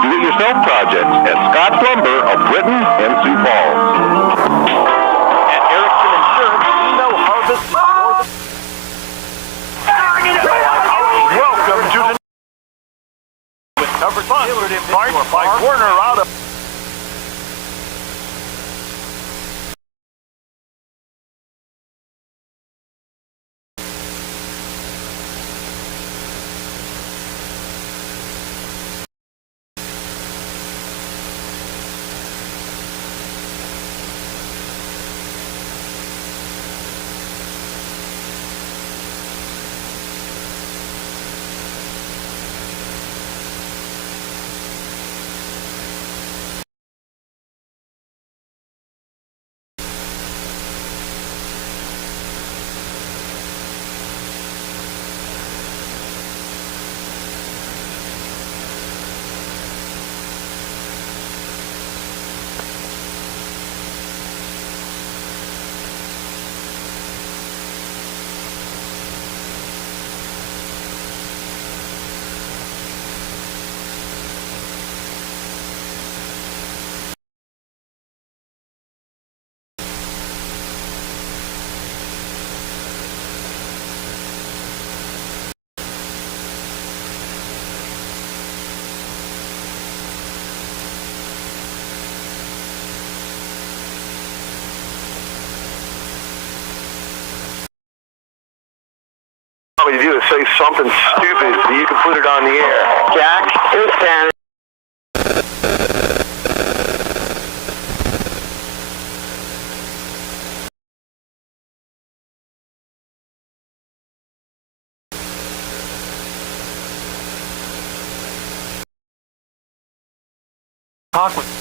do-it-yourself projects at Scott's Lumber of Britton and Sioux Falls. At Erickson Insurance, we know harvest more than... Welcome to the... With covered parts by Warner Auto. All you do is say something stupid so you can put it on the air. Jack, it was Stan. Talk with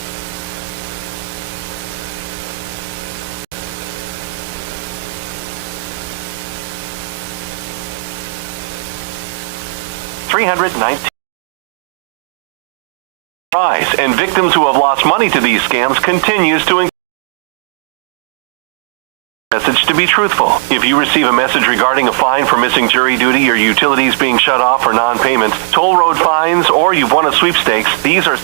319 rise, and victims who have lost money to these scams continues to message to be truthful. If you receive a message regarding a fine for missing jury duty, your utilities being shut off for non-payment, toll road fines, or you've won a sweepstakes, these are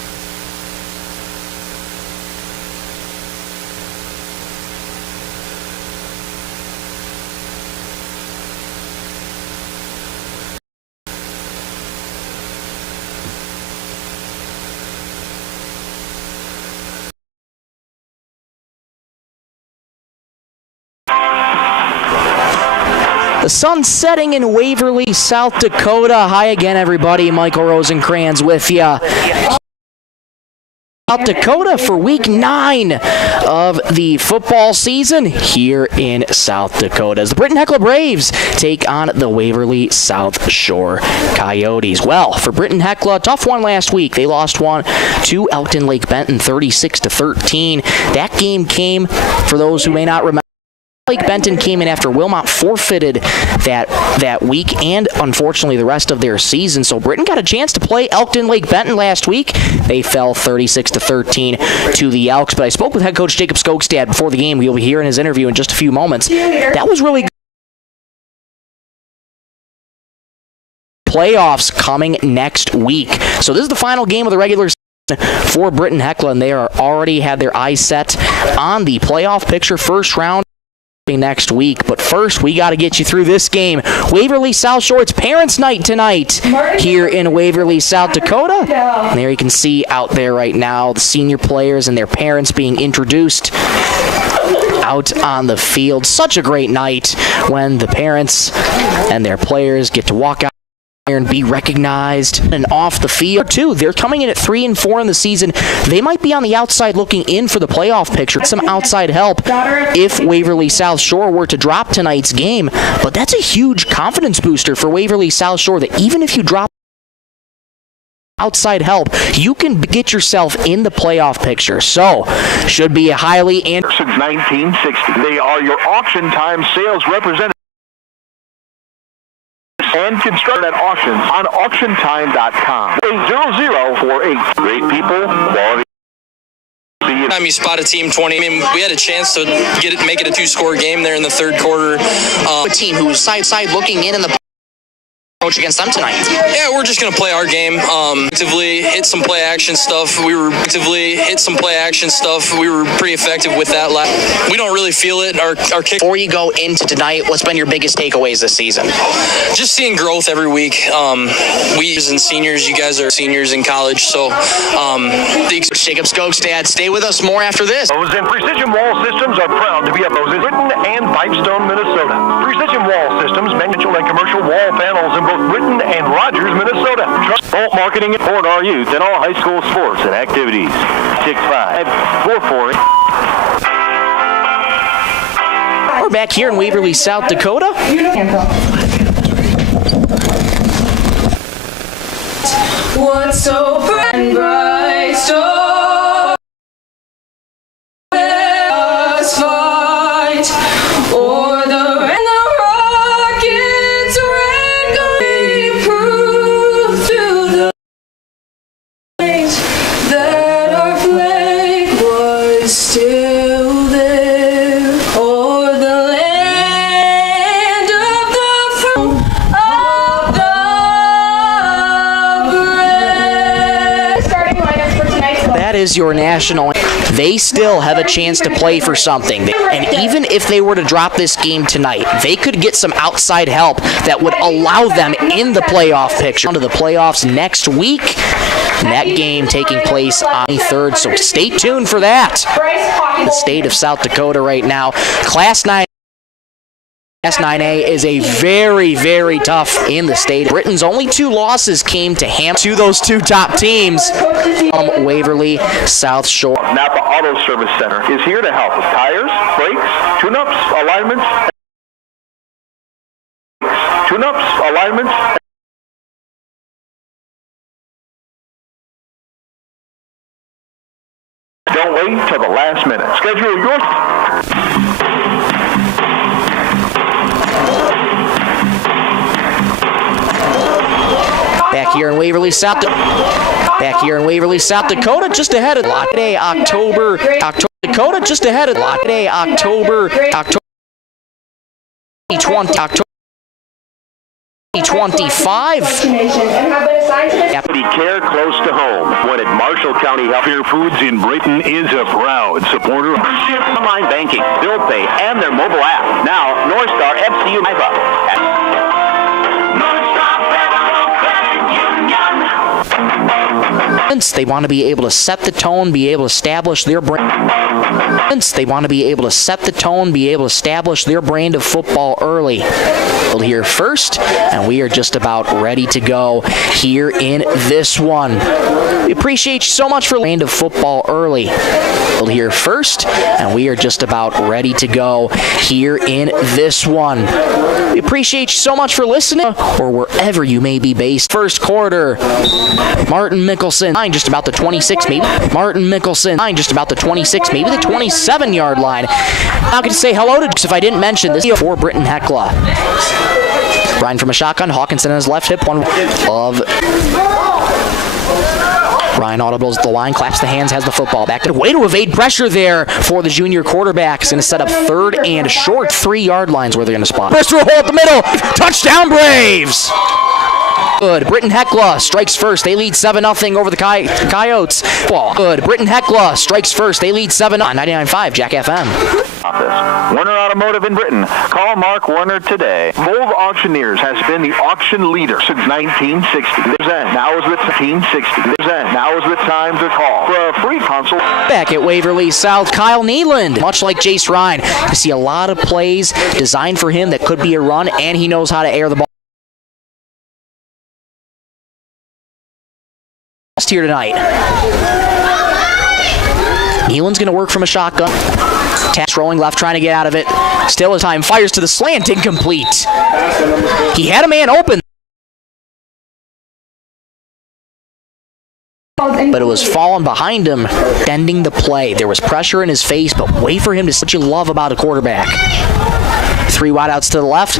the sun setting in Waverly, South Dakota. Hi again, everybody. Michael Rosencrans with you. South Dakota for week 9 of the football season here in South Dakota as the Britton-Hecla Braves take on the Waverly South Shore Coyotes. Well, for Britton-Hecla, tough one last week. They lost one to Elkton Lake Benton 36-13. That game came, for those who may not remember, Lake Benton came in after Wilmot forfeited that week and, unfortunately, the rest of their season. So Britton got a chance to play Elkton Lake Benton last week. They fell 36-13 to the Elks. But I spoke with head coach Jacob Skogstad before the game. You'll be hearing his interview in just a few moments. That was really good. Playoffs coming next week. So this is the final game of the regular season for Britton-Hecla, and they are already had their eyes set on the playoff picture, first round next week. But first, we got to get you through this game. Waverly South Shore, it's Parents' Night tonight here in Waverly, South Dakota. And there you can see out there right now the senior players and their parents being introduced out on the field. Such a great night when the parents and their players get to walk out and be recognized and off the field too. They're coming in at 3-4 in the season. They might be on the outside looking in for the playoff picture. Some outside help if Waverly South Shore were to drop tonight's game. But that's a huge confidence booster for Waverly South Shore that even if you drop outside help, you can get yourself in the playoff picture. So, should be a highly... Since 1960, they are your auction time sales representative. And construct at auction on auctiontime.com. 80048. Great people, quality. Time you spot a team 20. I mean, we had a chance to make it a 2-score game there in the third quarter. A team who was side looking in the Coach against them tonight. Yeah, we're just going to play our game. Actively hit some play action stuff. We were pretty effective with that. We don't really feel it. Our kick. Before you go into tonight, what's been your biggest takeaways this season? Just seeing growth every week. We and seniors, you guys are seniors in college, so Jacob Skokes, Dad, stay with us more after this. Those and Precision Wall Systems are proud to be up those in Britton and Pipestone, Minnesota. Precision Wall Systems, manufacturing and commercial wall panels in both Britton and Rogers, Minnesota. Bolt marketing and support our youth in all high school sports and activities. 6544. We're back here in Waverly, South Dakota. What's so bright and bright, so let us fight, or the rockets red gonna prove to the flames that our flag was still there, or the land of the free of the That is your national. They still have a chance to play for something. And even if they were to drop this game tonight, they could get some outside help that would allow them in the playoff picture. Onto the playoffs next week. And that game taking place on the 3rd, so stay tuned for that. The state of South Dakota right now. Class 9A is a very, very tough in the state. Britton's only 2 losses came to those 2 top teams. Waverly, South Shore. Napa Auto Service Center is here to help with tires, brakes, tune-ups, alignments. Don't wait till the last minute. Schedule your... Back here in Waverly, South Dakota, just ahead of today, October 2025. Deputy care close to home. When at Marshall County Healthcare Foods in Britton is a proud supporter of online banking, bill pay, and their mobile app. Now, Northstar FCU Live Up. They want to be able to set the tone, be able to establish their brand. They want to be able to set the tone, be able to establish their brand of football early. We'll hear first, and we are just about ready to go here in this one. We appreciate you so much for brand of football early. We'll hear first, and we are just about ready to go here in this one. We appreciate you so much for listening, or wherever you may be based. First quarter, Martin Mickelson, just about the 26, maybe. Martin Mickelson, just about the 26, maybe the 27-yard line. I'm going to say hello to if I didn't mention this for Britton-Hecla. Ryan from a shotgun, Hawkinson on his left hip, one of Ryan audibles the line, claps the hands, has the football back. Way to evade pressure there for the junior quarterback. It's going to set up 3rd and short, 3-yard lines where they're going to spot. First through a hole at the middle. Touchdown, Braves! Good. Britton-Hecla strikes first. They lead 7-0 over the Coyotes. Ball. Good. Britton-Hecla strikes first. They lead 7 on 99.5 Jack FM. Warner Automotive in Britton. Call Mark Warner today. Mold Auctioneers has been the auction leader since 1960. Now is the time to call for a free consult. Back at Waverly South, Kyle Nealand. Much like Jace Ryan, you see a lot of plays designed for him that could be a run, and he knows how to air the ball. Here tonight. Nealand's going to work from a shotgun. Throwing left, trying to get out of it. Still a time. Fires to the slant. Incomplete. He had a man open. But it was falling behind him, ending the play. There was pressure in his face, but wait for him to see what you love about a quarterback. 3 wideouts to the left.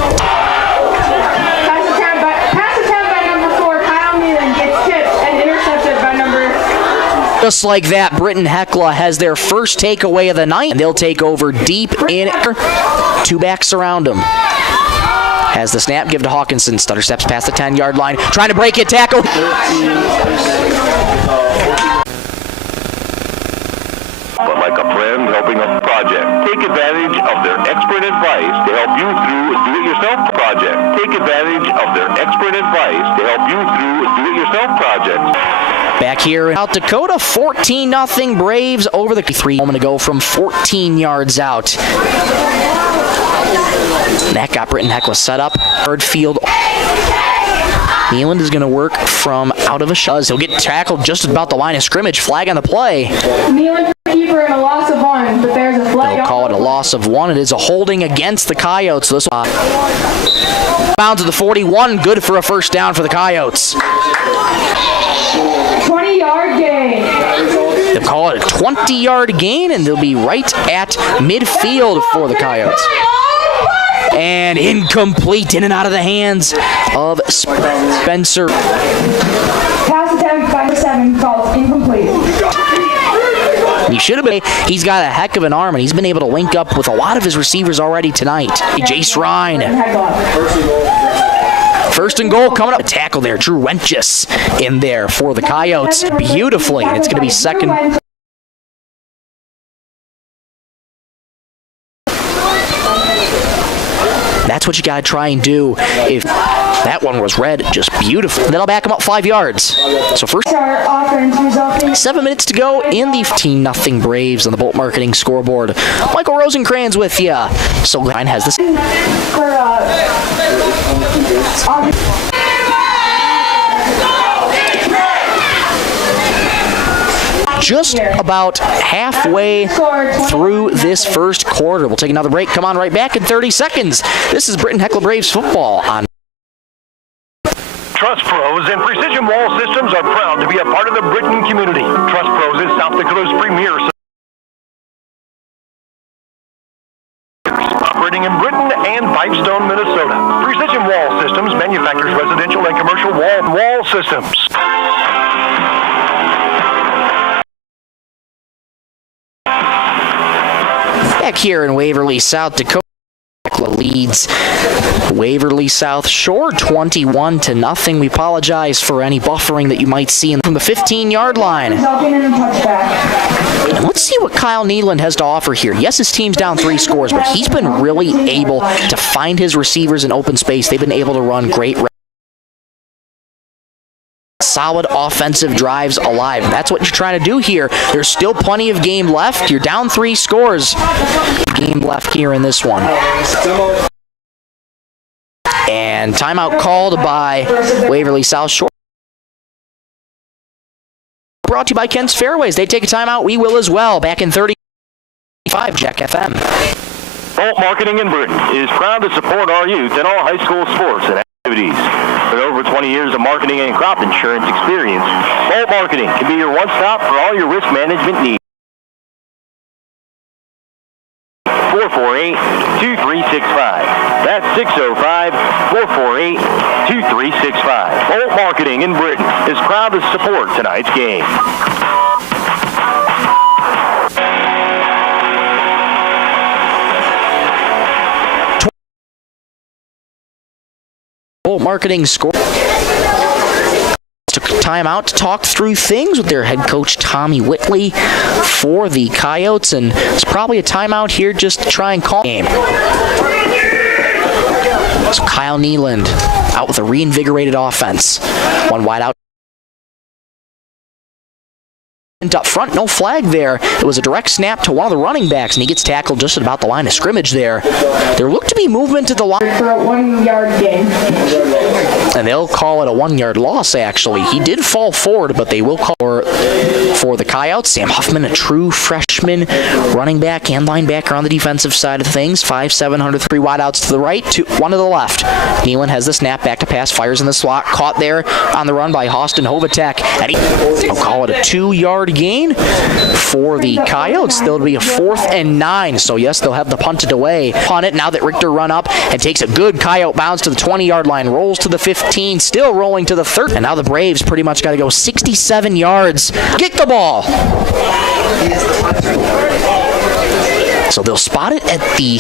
Just like that, Britton-Hecla has their first takeaway of the night, and they'll take over deep in. 2 backs around them. has the snap, give to Hawkinson. Stutter steps past the 10-yard line, trying to break it, tackle. But like a friend helping a project, take advantage of their expert advice to help you through a do-it-yourself project. Take advantage of their expert advice to help you through a do-it-yourself project. Back here in South Dakota, 14-0 Braves over the 3 moment ago from 14 yards out. That got Britton-Hecla set up. Third field. Nealand is going to work from out of a shove. He'll get tackled just about the line of scrimmage. Flag on the play. Nealand keeper and a loss of 1, but there's a flag. They'll call it a loss of 1. It is a holding against the Coyotes. This bounds to the 41. Good for a first down for the Coyotes. 20-yard gain. They'll call it a 20-yard gain, and they'll be right at midfield for the Coyotes. And incomplete, in and out of the hands of Spencer. Pass attempt by 7 called incomplete. He should have been. He's got a heck of an arm, and he's been able to link up with a lot of his receivers already tonight. Jace Ryan. First and goal coming up. A tackle there. Drew Wenches in there for the Coyotes beautifully. And it's going to be second. That's what you got to try and do. If that one was red, just beautiful. That'll back him up 5 yards. So first, 7 minutes to go in the 15-0 Braves on the Bolt Marketing scoreboard. Michael Rosencrans with you. So Line has this. Just about halfway through this first quarter. We'll take another break. Come on right back in 30 seconds. This is Britton-Hecla Braves football on Trust Pros and Precision Wall Systems are proud to be a part of the Britton community. Trust Pros is South Dakota's premier operating in Britton and Pipestone, Minnesota. Precision Wall Systems manufactures residential and commercial wall systems. back here in Waverly-South, Dakota leads Waverly-South Shore 21-0. We apologize for any buffering that you might see from the 15-yard line. And let's see what Kyle Nealand has to offer here. Yes, his team's down 3 scores, but he's been really able to find his receivers in open space. They've been able to run great solid offensive drives alive. That's what you're trying to do here. There's still plenty of game left. You're down 3 scores. Game left here in this one. And timeout called by Waverly-South Shore. Brought to you by Kent's Fairways. They take a timeout. We will as well. Back in 35, Jack FM. Bolt Marketing in Britton is proud to support our youth in all high school sports and activities. With over 20 years of marketing and crop insurance experience, Bolt Marketing can be your one-stop for all your risk management needs. 448-2365. That's 605-448-2365. Bolt Marketing in Britton is proud to support tonight's game. Bolt Marketing score. Took time out to talk through things with their head coach Tommy Whitley for the Coyotes, and it's probably a timeout here just to try and call the game. So Kyle Nealand out with a reinvigorated offense. One wide out. And up front, no flag there. It was a direct snap to one of the running backs, and he gets tackled just at about the line of scrimmage there. There looked to be movement to the line. For a 1-yard gain. And they'll call it a 1-yard loss, actually. He did fall forward, but they will call for the Coyotes. Sam Huffman, a true freshman running back and linebacker on the defensive side of things. 5'7", 103 wideouts to the right, 1 to the left. Nealand has the snap, back to pass, fires in the slot. Caught there on the run by Austin Hovatek. And they'll call it a 2-yard gain for the Coyotes. There'll be a 4th and 9. So, yes, they'll have the punted away. Punt it now that Richter run up and takes a good Coyote bounce to the 20-yard line. Rolls to the 15, still rolling to the 30. And now the Braves pretty much got to go 67 yards. Kick the ball. So they'll spot it at the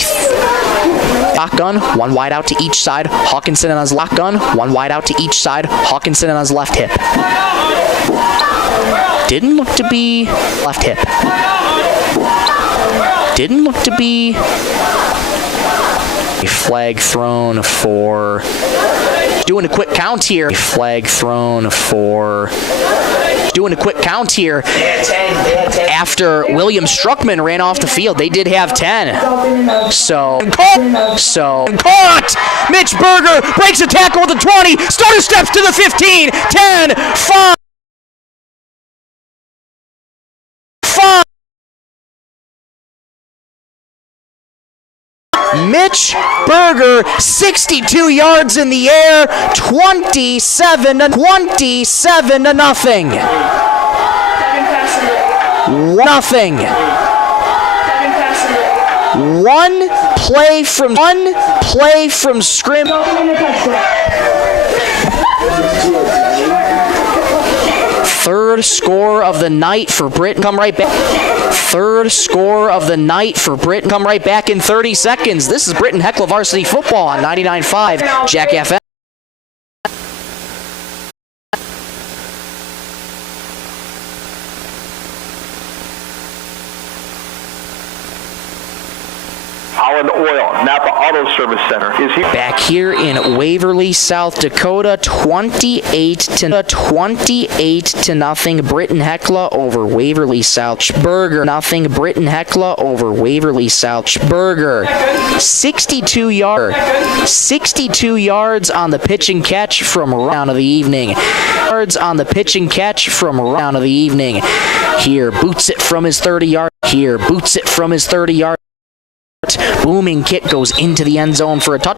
shotgun, one wide out to each side. Hawkinson on his shotgun, one wide out to each side. Hawkinson on his left hip. Didn't look to be left hip. Didn't look to be a flag thrown for doing a quick count here. A flag thrown for doing a quick count here. After William Struckman ran off the field, they did have 10. So caught! Mitch Berger breaks a tackle at the 20. Starter steps to the 15. 10, 5. Mitch Berger, 62 yards in the air, 27 to nothing. Nothing. One play from scrimmage. Third score of the night for Britton. Come right back. Third score of the night for Britton. Come right back in 30 seconds. This is Britton-Hecla Varsity Football on 99.5 Jack FM. Holland Oil, Napa Auto Service Center is here. Back here in Waverly, South Dakota, 28 to nothing. Britton-Hecla over Waverly-South. Berger nothing. Britton-Hecla over Waverly-South. Berger 62 yards on the pitch and catch from round of the evening. Yards on the pitch and catch from round of the evening. Here boots it from his 30 yard. Here boots it from his 30 yard. Booming kick goes into the end zone for a touch.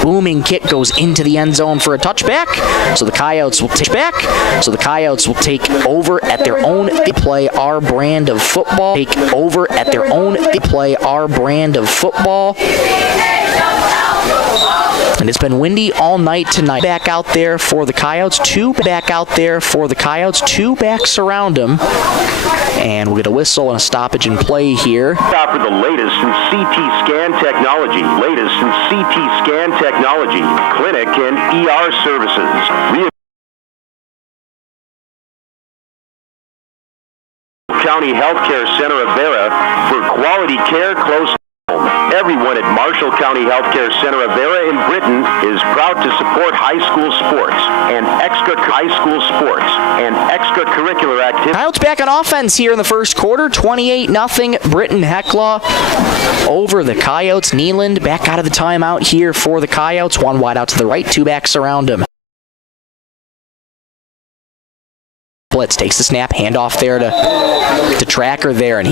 Booming kick goes into the end zone for a touchback. So the Coyotes will take back. So the Coyotes will take over at their own play our brand of football. Take over at their own play our brand of football. And it's been windy all night tonight. Back out there for the Coyotes. Two backs around them. And we'll get a whistle and a stoppage in play here. Stop for the latest in CT scan technology. Clinic and ER services. County Healthcare Center of Vera for quality care close to home. Everyone at Marshall County Healthcare Center of Vera in Britton is proud to support high school sports and extracurricular activities. Coyotes back on offense here in the first quarter. 28-0 Britton-Hecla over the Coyotes. Neeland back out of the timeout here for the Coyotes. One wide out to the right, two backs around him. Blitz takes the snap, handoff there to Tracker there, and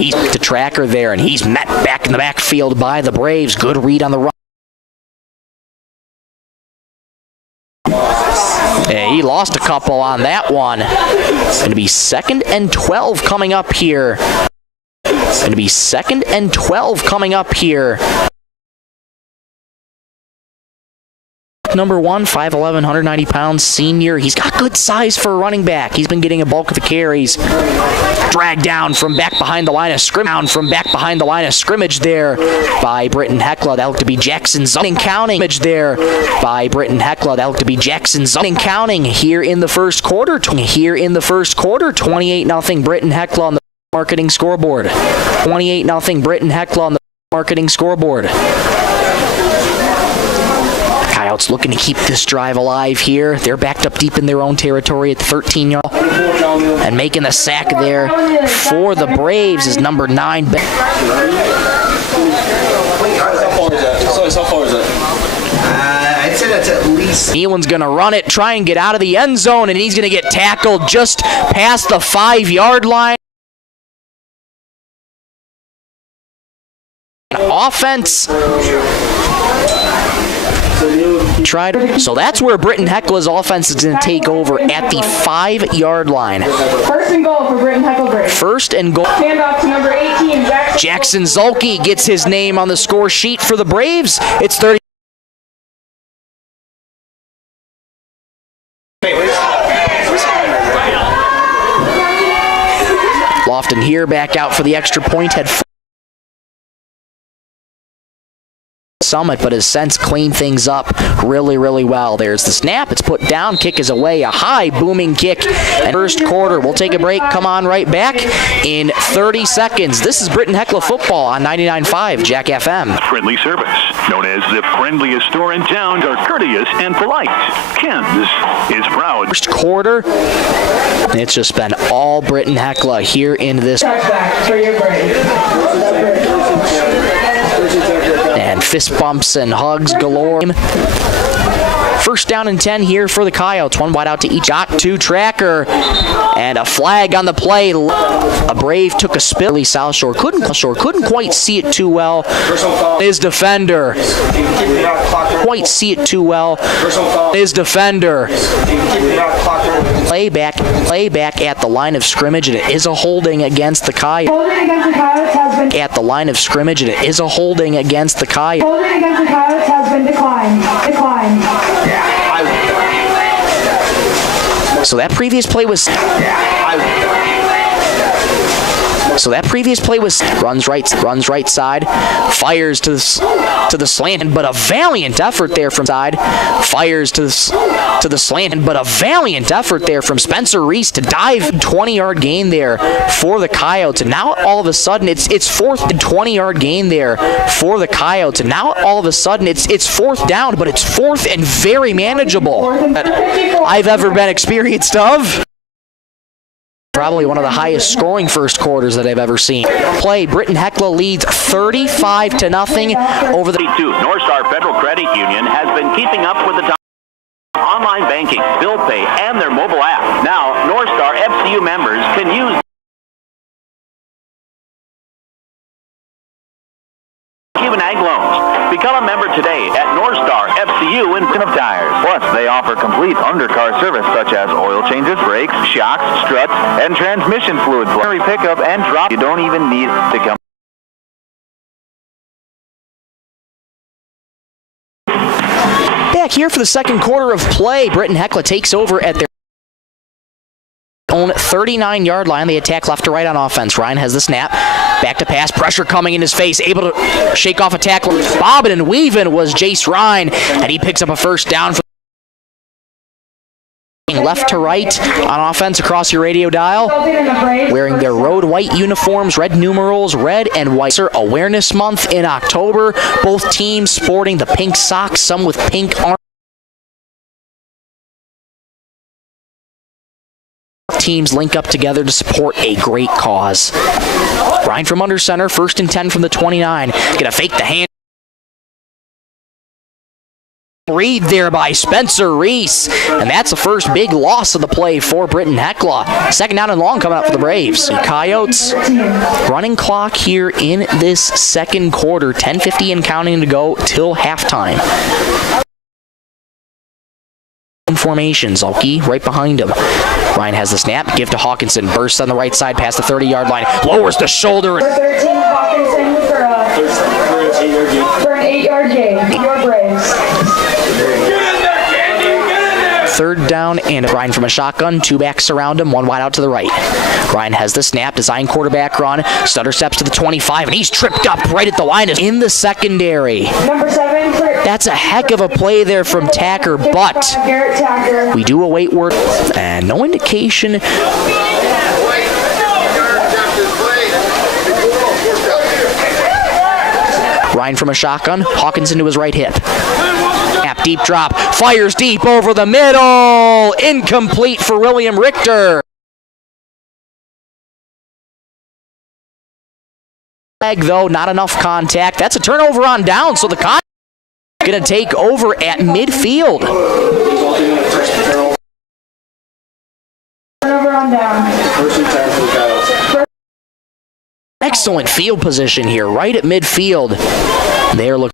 he's met back in the backfield by the Braves. Good read on the run. Yeah, he lost a couple on that one. It's going to be 2nd and 12 coming up here. Number 1, 5'11", 190 pounds, senior. He's got good size for a running back. He's been getting a bulk of the carries. Dragged down from back behind the line of scrimmage. There by Britton-Hecla. That looked to be Jackson Zoning counting. There by Britton-Hecla. That looked to be Jackson Zoning counting here in the first quarter. 28-0 Britton-Hecla on the marketing scoreboard. 28-0 Britton-Hecla on the marketing scoreboard. Coyotes looking to keep this drive alive here. They're backed up deep in their own territory at the 13-yard. And making the sack there for the Braves is number 9. How far is that? I'd say that's at least. Neeland's going to run it, try and get out of the end zone, and he's going to get tackled just past the 5-yard line. Offense. So that's where Britton-Hecla's offense is going to take over at the 5-yard line. First and goal for Britton-Hecla Braves. First and goal. Handoff to number 18, Jackson Zulke gets his name on the score sheet for the Braves. It's 30. Lofton here back out for the extra point. Had Summit, but has since cleaned things up really, really well. There's the snap. It's put down. Kick is away. A high booming kick. And first quarter. We'll take a break. Come on right back in 30 seconds. This is Britton-Hecla football on 99.5 Jack FM. Friendly service, known as the friendliest store in town, are courteous and polite. Ken's is proud. First quarter, it's just been all Britton-Hecla here in this. And fist bumps and hugs galore. First down and 10 here for the Coyotes. One wide out to each. Got to Tracker. And a flag on the play. A Brave took a spin. Waverly-South Shore couldn't quite see it too well. His defender. Quite see it too well. His defender. Play back at the line of scrimmage, and it is a holding against the Coyotes. Holding against the Coyotes has been At the line of scrimmage, and it is a holding against the Coyotes. holding against the Coyotes has been declined. So that previous play was. runs right side, fires to the slant, but a valiant effort there from side. Fires to the slant, but a valiant effort there from Spencer Reese to dive. 20-yard gain there for the Coyotes, and now all of a sudden it's fourth and 20-yard gain there for the Coyotes, and now all of a sudden it's fourth down, but it's fourth and very manageable that I've ever been experienced of. Probably one of the highest scoring first quarters that I've ever seen. Play, Britton-Hecla leads 35-0 over the... North Star Federal Credit Union has been keeping up with the top online banking, bill pay, and their mobile app. Now, North Star FCU members can use even ag loans. Become a member today at North Star FCU in of Tires. Plus, they offer complete undercar service such as oil changes, brakes, shocks, struts, and transmission fluid flow. Pickup and drop. You don't even need to come. Back here for the second quarter of play, Britton-Hecla takes over at their own 39-yard line. They attack left to right on offense. Ryan has the snap. Back to pass. Pressure coming in his face. Able to shake off a tackle. Bobbing and weaving was Jace Ryan, and he picks up a first down. Left to right on offense across your radio dial. Wearing their road white uniforms, red numerals, red and white. Awareness Month in October. Both teams sporting the pink socks, some with pink arms. Teams link up together to support a great cause. Ryan from under center, first and 10 from the 29. Gonna fake the hand. Read there by Spencer Reese, and that's the first big loss of the play for Britton-Hecla. Second down and long coming up for the Braves. Coyotes running clock here in this second quarter. 10:50 and counting to go till halftime. Formation. Zalke right behind him. Ryan has the snap. Give to Hawkinson. Bursts on the right side past the 30-yard line. Lowers the shoulder. 13, Hawkinson for an 8-yard gain. Your Braves. Third down and Ryan from a shotgun. Two backs around him. One wide out to the right. Ryan has the snap. Design quarterback run. Stutter steps to the 25, and he's tripped up right at the line in the secondary. Number 7. That's a heck of a play there from Tacker, but we do await word and no indication. Ryan from a shotgun. Hawkins into his right hip. Snap, deep drop. Fires deep over the middle. Incomplete for William Richter. Flag, though, not enough contact. That's a turnover on down, so the Coyotes going to take over at midfield. Turnover on down. Excellent field position here, right at midfield. They're looking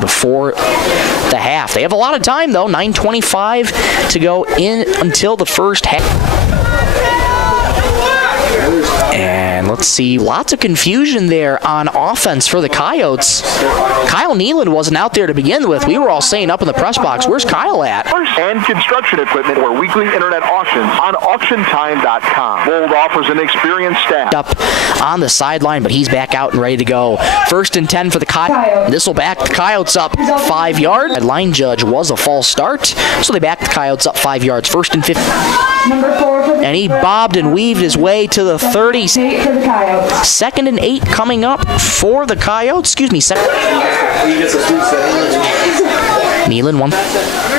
before the half. They have a lot of time, though. 9:25 to go in until the first half. And Let's see, lots of confusion there on offense for the Coyotes. Kyle Nealon wasn't out there to begin with. We were all saying up in the press box, where's Kyle at? And construction equipment or weekly internet auctions on auctiontime.com. Bold offers an experienced staff. Up on the sideline, but he's back out and ready to go. 1st and 10 for the Coyotes. This will back the Coyotes up 5 yards. The line judge was a false start, so they back the Coyotes up 5 yards. 1st and 15. Number 4 for the And he bobbed and weaved his way to the 30. 8 for the Coyotes. 2nd and 8 coming up for the Coyotes. Excuse me.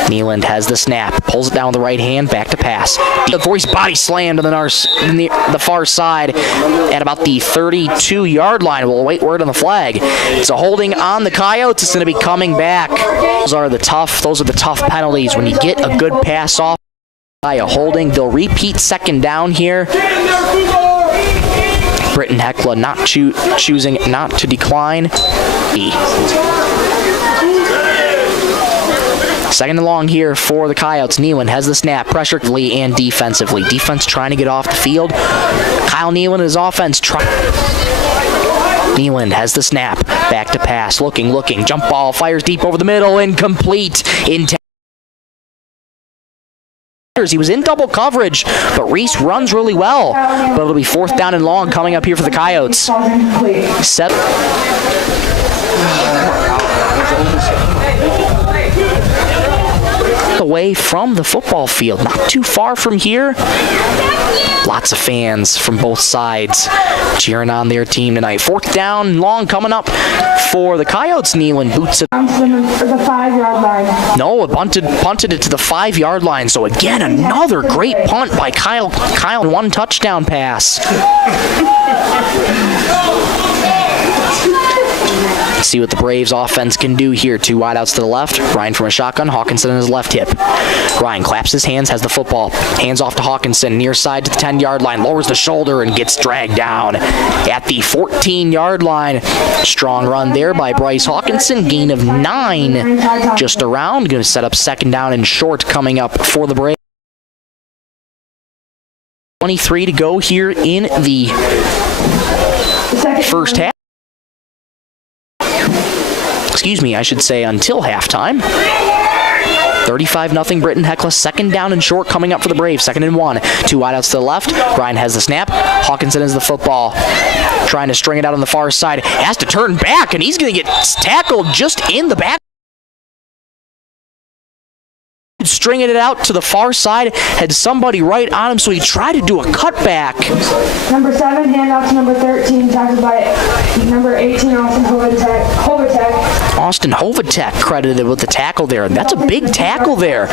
Nealon has the snap, pulls it down with the right hand, back to pass. Before he's body slammed on the far side at about the 32-yard line. We'll await word on the flag. It's a holding on the Coyotes. It's going to be coming back. Those are the tough penalties when you get a good pass off by a holding. They'll repeat 2nd down here. Britton-Hecla not choosing not to decline. 2nd and long here for the Coyotes. Nealon has the snap, pressuredly and defensively. Defense trying to get off the field. Kyle Nealon and his offense Nealon has the snap, back to pass, looking, jump ball, fires deep over the middle, incomplete. He was in double coverage, but Reese runs really well. But it'll be 4th down and long coming up here for the Coyotes. Away from the football field, not too far from here. Lots of fans from both sides cheering on their team tonight. 4th down, long coming up for the Coyotes. Nealon boots it. The 5-yard line. No, it punted it to the 5-yard line. So again, another great punt by Kyle. 1 touchdown pass. See what the Braves offense can do here. 2 wideouts to the left. Ryan from a shotgun. Hawkinson on his left hip. Ryan claps his hands, has the football. Hands off to Hawkinson. Near side to the 10-yard line. Lowers the shoulder and gets dragged down at the 14-yard line. Strong run there by Bryce Hawkinson. Gain of 9 just around. Going to set up 2nd down and short coming up for the Braves. 23 to go here in the first half. Excuse me, I should say until halftime. 35-0 Britton-Hecla. 2nd down and short coming up for the Braves. 2nd and 1. 2 wideouts to the left. Ryan has the snap. Hawkinson has the football. Trying to string it out on the far side. Has to turn back, and he's going to get tackled just in the back. Stringing it out to the far side, had somebody right on him, so he tried to do a cutback. Number 7, handoff to number 13, tackled by number 18, Austin Hovatek. Austin Hovatek credited with the tackle there, and that's a big tackle there.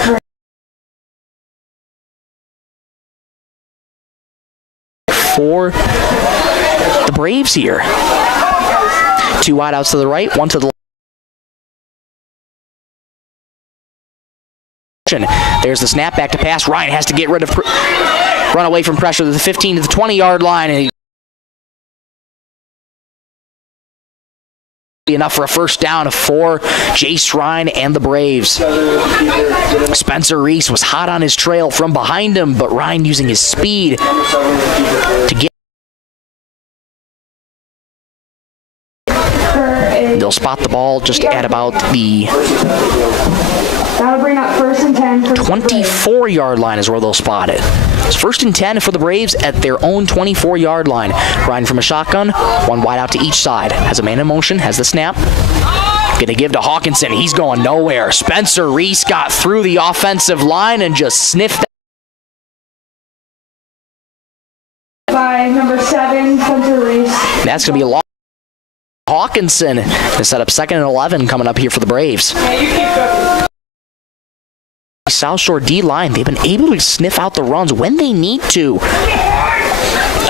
For the Braves here. 2 wideouts to the right, 1 to the left. There's the snap, back to pass. Ryan has to get rid of, run away from pressure to the 15 to the 20-yard line. And enough for a 1st down for Jace Ryan and the Braves. Spencer Reese was hot on his trail from behind him, but Ryan using his speed to get. They'll spot the ball just at about the That'll bring up 1st and 10 for 24-yard line is where they'll spot it. It's 1st and 10 for the Braves at their own 24-yard line. Ryan from a shotgun, 1 wide out to each side. Has a man in motion, has the snap. Gonna give to Hawkinson. He's going nowhere. Spencer Reese got through the offensive line and just sniffed by number 7, Spencer Reese. That's gonna be a long. Hawkinson to set up 2nd and 11 coming up here for the Braves. South Shore D-line, they've been able to sniff out the runs when they need to.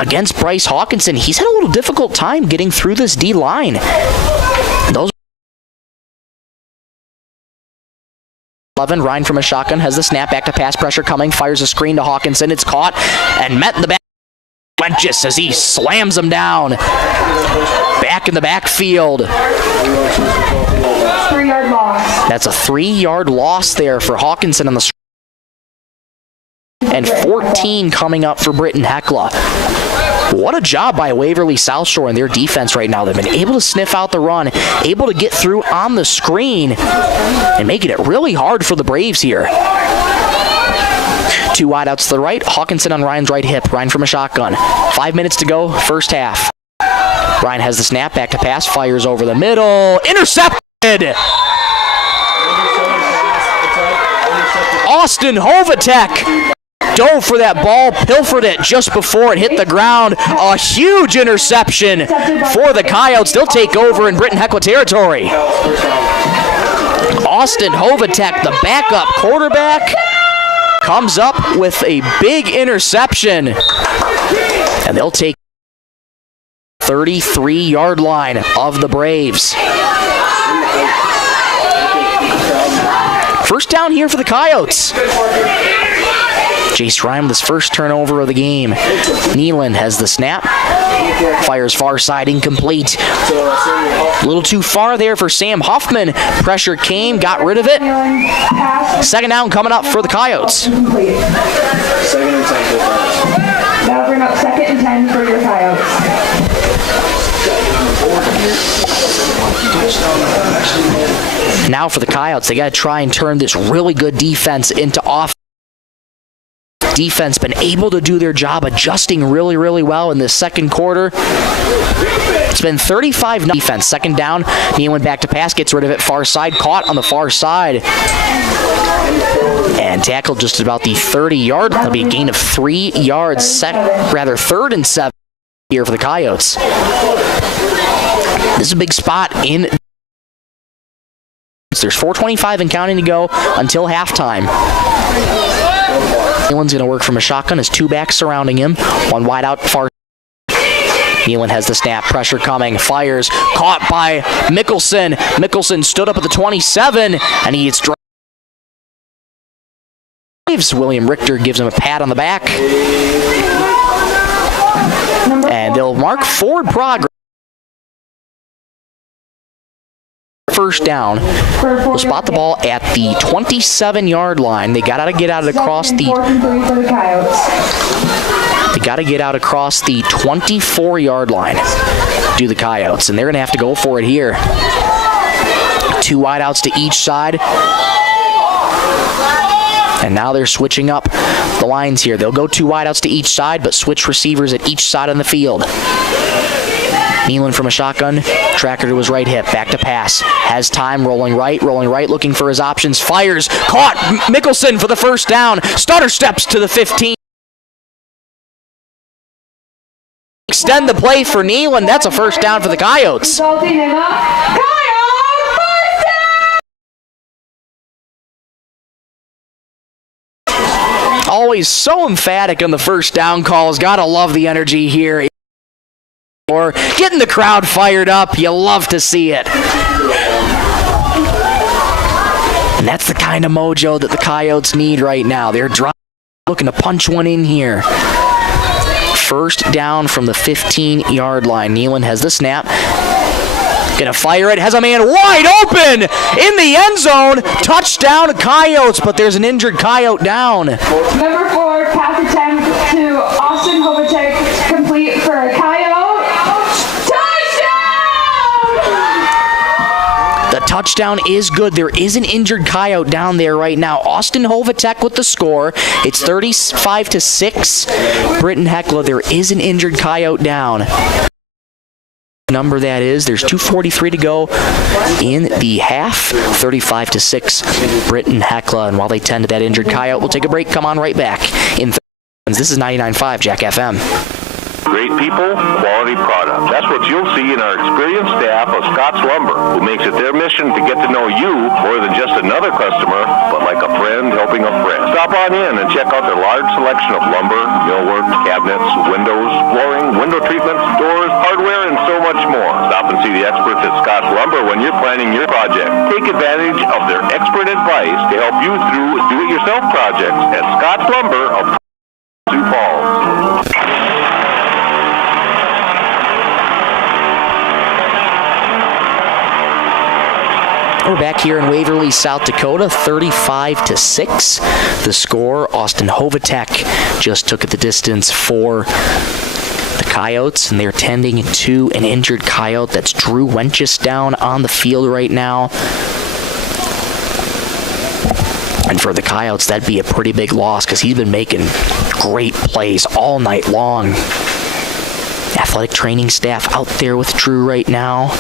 Against Bryce Hawkinson, he's had a little difficult time getting through this D-line. Those 11, Ryan from a shotgun has the snap, back to pass, pressure coming, fires a screen to Hawkinson. It's caught and met in the back. Wenches as he slams him down. Back in the backfield. 3-yard loss. That's a 3-yard loss there for Hawkinson on the and 14 coming up for Britton-Hecla. What a job by Waverly-South Shore and their defense right now. They've been able to sniff out the run, able to get through on the screen, and making it really hard for the Braves here. 2 wideouts to the right. Hawkinson on Ryan's right hip. Ryan from a shotgun. 5 minutes to go, first half. Ryan has the snap, back to pass, fires over the middle. Intercepted! Austin Hovatek dove for that ball, pilfered it just before it hit the ground. A huge interception for the Coyotes. They'll take over in Britton-Hecla territory. Austin Hovatek, the backup quarterback, comes up with a big interception. And they'll take 33-yard line of the Braves. First down here for the Coyotes. Jace Ryan with his first turnover of the game. Nealon has the snap. Fires far side, incomplete. A little too far there for Sam Huffman. Pressure came, got rid of it. Second down coming up for the Coyotes. Second and 10 for the Coyotes. That'll bring up 2nd and 10 for your Coyotes. Now for the Coyotes, they got to try and turn this really good defense into offense. Defense been able to do their job adjusting really, really well in this second quarter. It's been 35 defense. Second down, Nealon back to pass, gets rid of it far side, caught on the far side. And tackled just about the 30-yard. That'll be a gain of 3 yards. 3rd and 7 here for the Coyotes. This is a big spot in. There's 4:25 and counting to go until halftime. Nealon's going to work from a shotgun. His 2 backs surrounding him. 1 wide out far. Nealon has the snap. Pressure coming. Fires. Caught by Mickelson. Mickelson stood up at the 27, and he gets dropped. William Richter gives him a pat on the back. And they'll mark forward progress. First down. They'll spot the ball at the 27-yard line. They got to get out across the. They got to get out across the 24-yard line. Do the Coyotes, and they're going to have to go for it here. 2 wideouts to each side. And now they're switching up the lines here. They'll go 2 wideouts to each side, but switch receivers at each side on the field. Nealon from a shotgun, tracker to his right hip, back to pass, has time, rolling right, looking for his options, fires, caught, Mickelson for the first down, stutter steps to the 15. Extend the play for Nealon, that's a first down for the Coyotes. Resulting in a Coyote first down! Always so emphatic on the first down calls, gotta love the energy here. Or getting the crowd fired up. You love to see it. And that's the kind of mojo that the Coyotes need right now. They're looking to punch one in here. First down from the 15-yard line. Nealon has the snap. Gonna fire it. Has a man wide open in the end zone. Touchdown Coyotes, but there's an injured Coyote down. Number 4, pass attempt to Austin Hovatek, complete for a Coyote. The touchdown is good. There is an injured Coyote down there right now. Austin Hovatek with the score. It's 35-6. Britton-Hecla, there is an injured Coyote down. Number that is. There's 2:43 to go in the half. 35-6. Britton-Hecla, and while they tend to that injured Coyote, we'll take a break. Come on right back. This is 99.5 Jack FM. Great people, quality product. That's what you'll see in our experienced staff of Scott's Lumber, who makes it their mission to get to know you more than just another customer, but like a friend helping a friend. Stop on in and check out their large selection of lumber, millwork, cabinets, windows, flooring, window treatments, doors, hardware, and so much more. Stop and see the experts at Scott's Lumber when you're planning your project. Take advantage of their expert advice to help you through do-it-yourself projects at Scott's Lumber of Sioux Falls. We're back here in Waverly, South Dakota, 35-6. The score, Austin Hovatek just took it the distance for the Coyotes, and they're tending to an injured Coyote. That's Drew Wenches down on the field right now. And for the Coyotes, that'd be a pretty big loss because he's been making great plays all night long. Athletic training staff out there with Drew right now.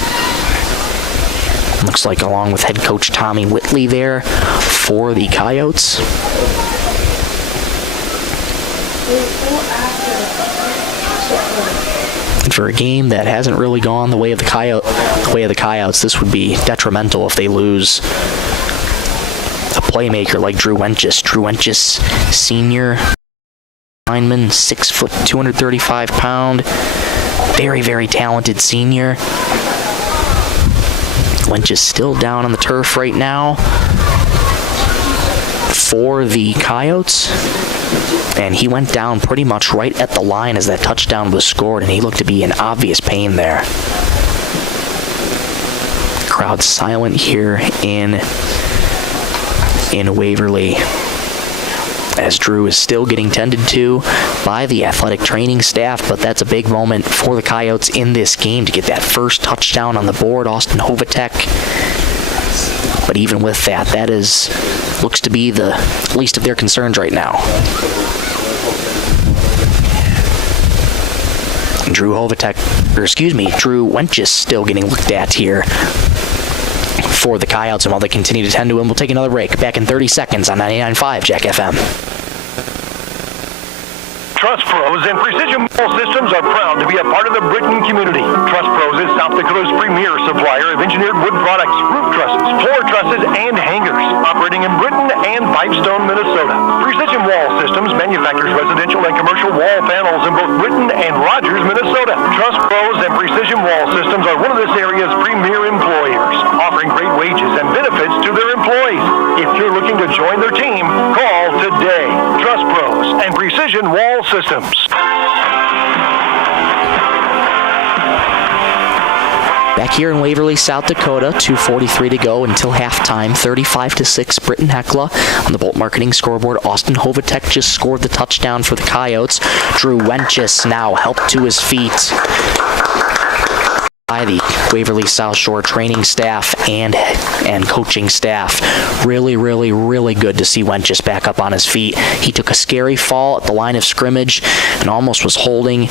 Looks like along with head coach Tommy Whitley there for the Coyotes. And for a game that hasn't really gone the way of the Coyotes, this would be detrimental if they lose a playmaker like Drew Wenches. Drew Wenches, senior lineman, 6 foot, 235 pound, very, very talented senior. Wenches still down on the turf right now for the Coyotes. And he went down pretty much right at the line as that touchdown was scored, and he looked to be in obvious pain there. Crowd silent here in Waverly, as Drew is still getting tended to by the athletic training staff, but that's a big moment for the Coyotes in this game to get that first touchdown on the board. Austin Hovatek. But even with that, looks to be the least of their concerns right now. Drew Wenches still getting looked at here for the Coyotes, and while they continue to tend to him, we'll take another break. Back in 30 seconds on 99.5 Jack FM. Trust Pros and Precision Wall Systems are proud to be a part of the Britton community. Trust Pros is South Dakota's premier supplier of engineered wood products, roof trusses, floor trusses, and hangers. Operating in Britton and Pipestone, Minnesota. Precision Wall Systems manufactures residential and commercial wall panels in both Britton and Rogers, Minnesota. Trust Pros and Precision Wall Systems are one of this area's premier employers, offering great wages and benefits to their employees. If you're looking to join their team, call today. Trust Pros and Precision Wall Systems. Back here in Waverly, South Dakota, 2:43 to go until halftime. 35-6, Britton-Hecla on the Bolt Marketing scoreboard. Austin Hovatek just scored the touchdown for the Coyotes. Drew Wenches now helped to his feet by the Waverly South Shore training staff and coaching staff. Really, really, really good to see Wenches back up on his feet. He took a scary fall at the line of scrimmage and almost was holding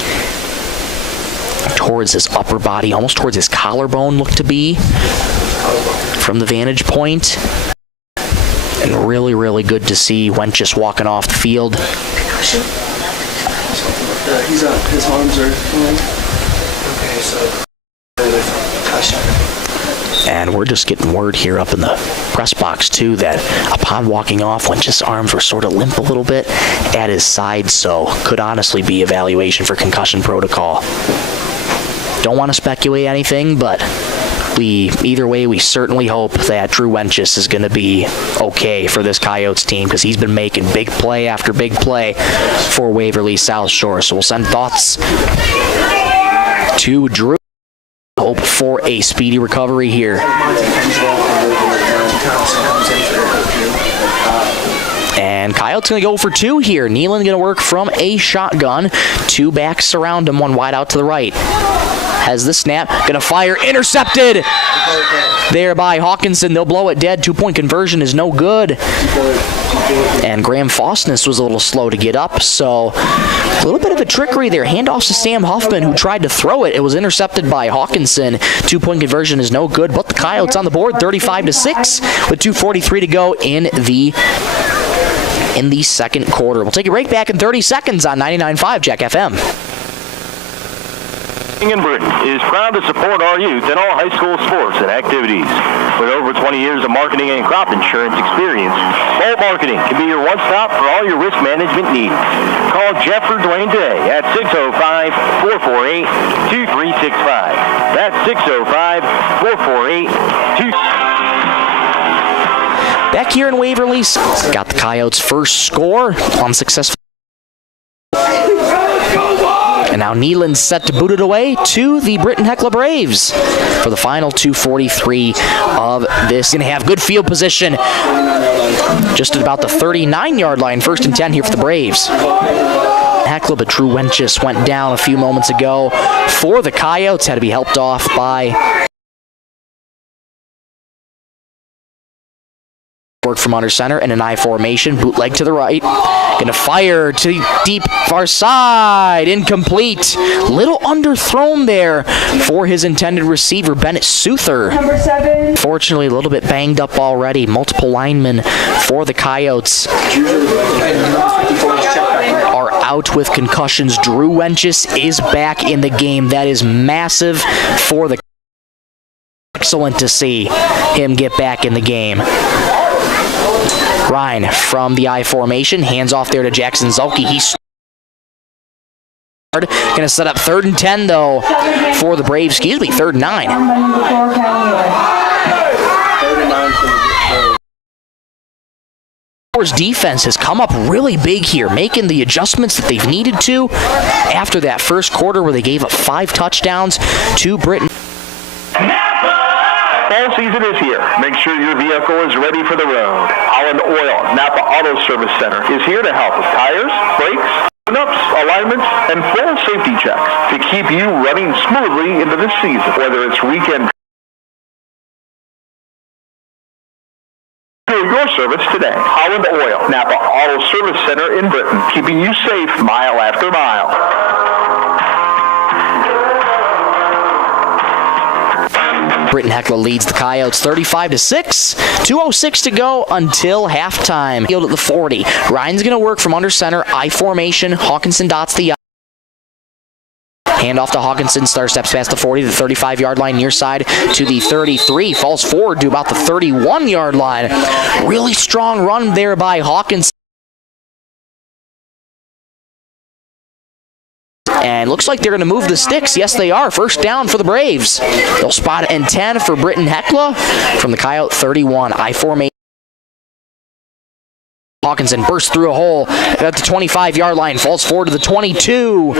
towards his upper body, almost towards his collarbone, looked to be from the vantage point. And really, really good to see Wenches walking off the field. His arms are fine. Okay, so and we're just getting word here up in the press box too that upon walking off, Wenches' arms were sort of limp a little bit at his side, so could honestly be evaluation for concussion protocol. Don't want to speculate anything, but either way, we certainly hope that Drew Wenches is going to be okay for this Coyotes team, because he's been making big play after big play for Waverly South Shore. So we'll send thoughts to Drew. Hope for a speedy recovery here. And Coyote's going to go for two here. Nealon going to work from a shotgun. Two backs surround him, one wide out to the right. Has the snap, going to fire, intercepted there by Hawkinson. They'll blow it dead. 2-point conversion is no good. And Graham Fostness was a little slow to get up, so a little bit of a trickery there. Handoffs to Sam Huffman, who tried to throw it. It was intercepted by Hawkinson. 2-point conversion is no good, but the Coyotes on the board, 35-6, with 2:43 to go in the second quarter. We'll take a break. Back in 30 seconds on 99.5 Jack FM. In Britton is proud to support our youth in all high school sports and activities. With over 20 years of marketing and crop insurance experience, Bolt Marketing can be your one-stop for all your risk management needs. Call Jeff or Dwayne today at 605-448-2365. That's 605-448-2365. Back here in Waverly, got the Coyotes' first score on successful. And now Nealon's set to boot it away to the Britton-Hecla Braves for the final 2:43 of this. Going to have good field position just at about the 39-yard line. 1st and 10 here for the Braves. Hecla, but Drew Wenches went down a few moments ago for the Coyotes. Had to be helped off by work from under center and an I formation. Bootleg to the right. Gonna fire to deep far side. Incomplete. Little underthrown there for his intended receiver, Bennett Souther. Number 7. Fortunately, a little bit banged up already. Multiple linemen for the Coyotes are out with concussions. Drew Wenches is back in the game. That is massive for the excellent to see him get back in the game. Ryan from the I formation, hands off there to Jackson Zulke. He's going to set up 3rd and 10 though for the Braves. 3rd and 9. Defense has come up really big here, making the adjustments that they've needed to after that first quarter where they gave up 5 touchdowns to Britton. Fall season is here. Make sure your vehicle is ready for the road. Holland Oil, Napa Auto Service Center, is here to help with tires, brakes, tune-ups, alignments, and full safety checks to keep you running smoothly into the season. Whether it's weekend or your service today. Holland Oil, Napa Auto Service Center in Britton, keeping you safe mile after mile. Britton-Hecla leads the Coyotes 35-6. 2:06 to go until halftime. Field at the 40. Ryan's going to work from under center. I formation. Hawkinson dots the hand off to Hawkinson. Star steps past the 40, the 35-yard line near side to the 33. Falls forward to about the 31-yard line. Really strong run there by Hawkinson. And looks like they're going to move the sticks. Yes, they are. First down for the Braves. They'll spot it in 10 for Britton-Hecla from the Coyote 31. I formation. Hawkinson bursts through a hole at the 25-yard line. Falls forward to the 22.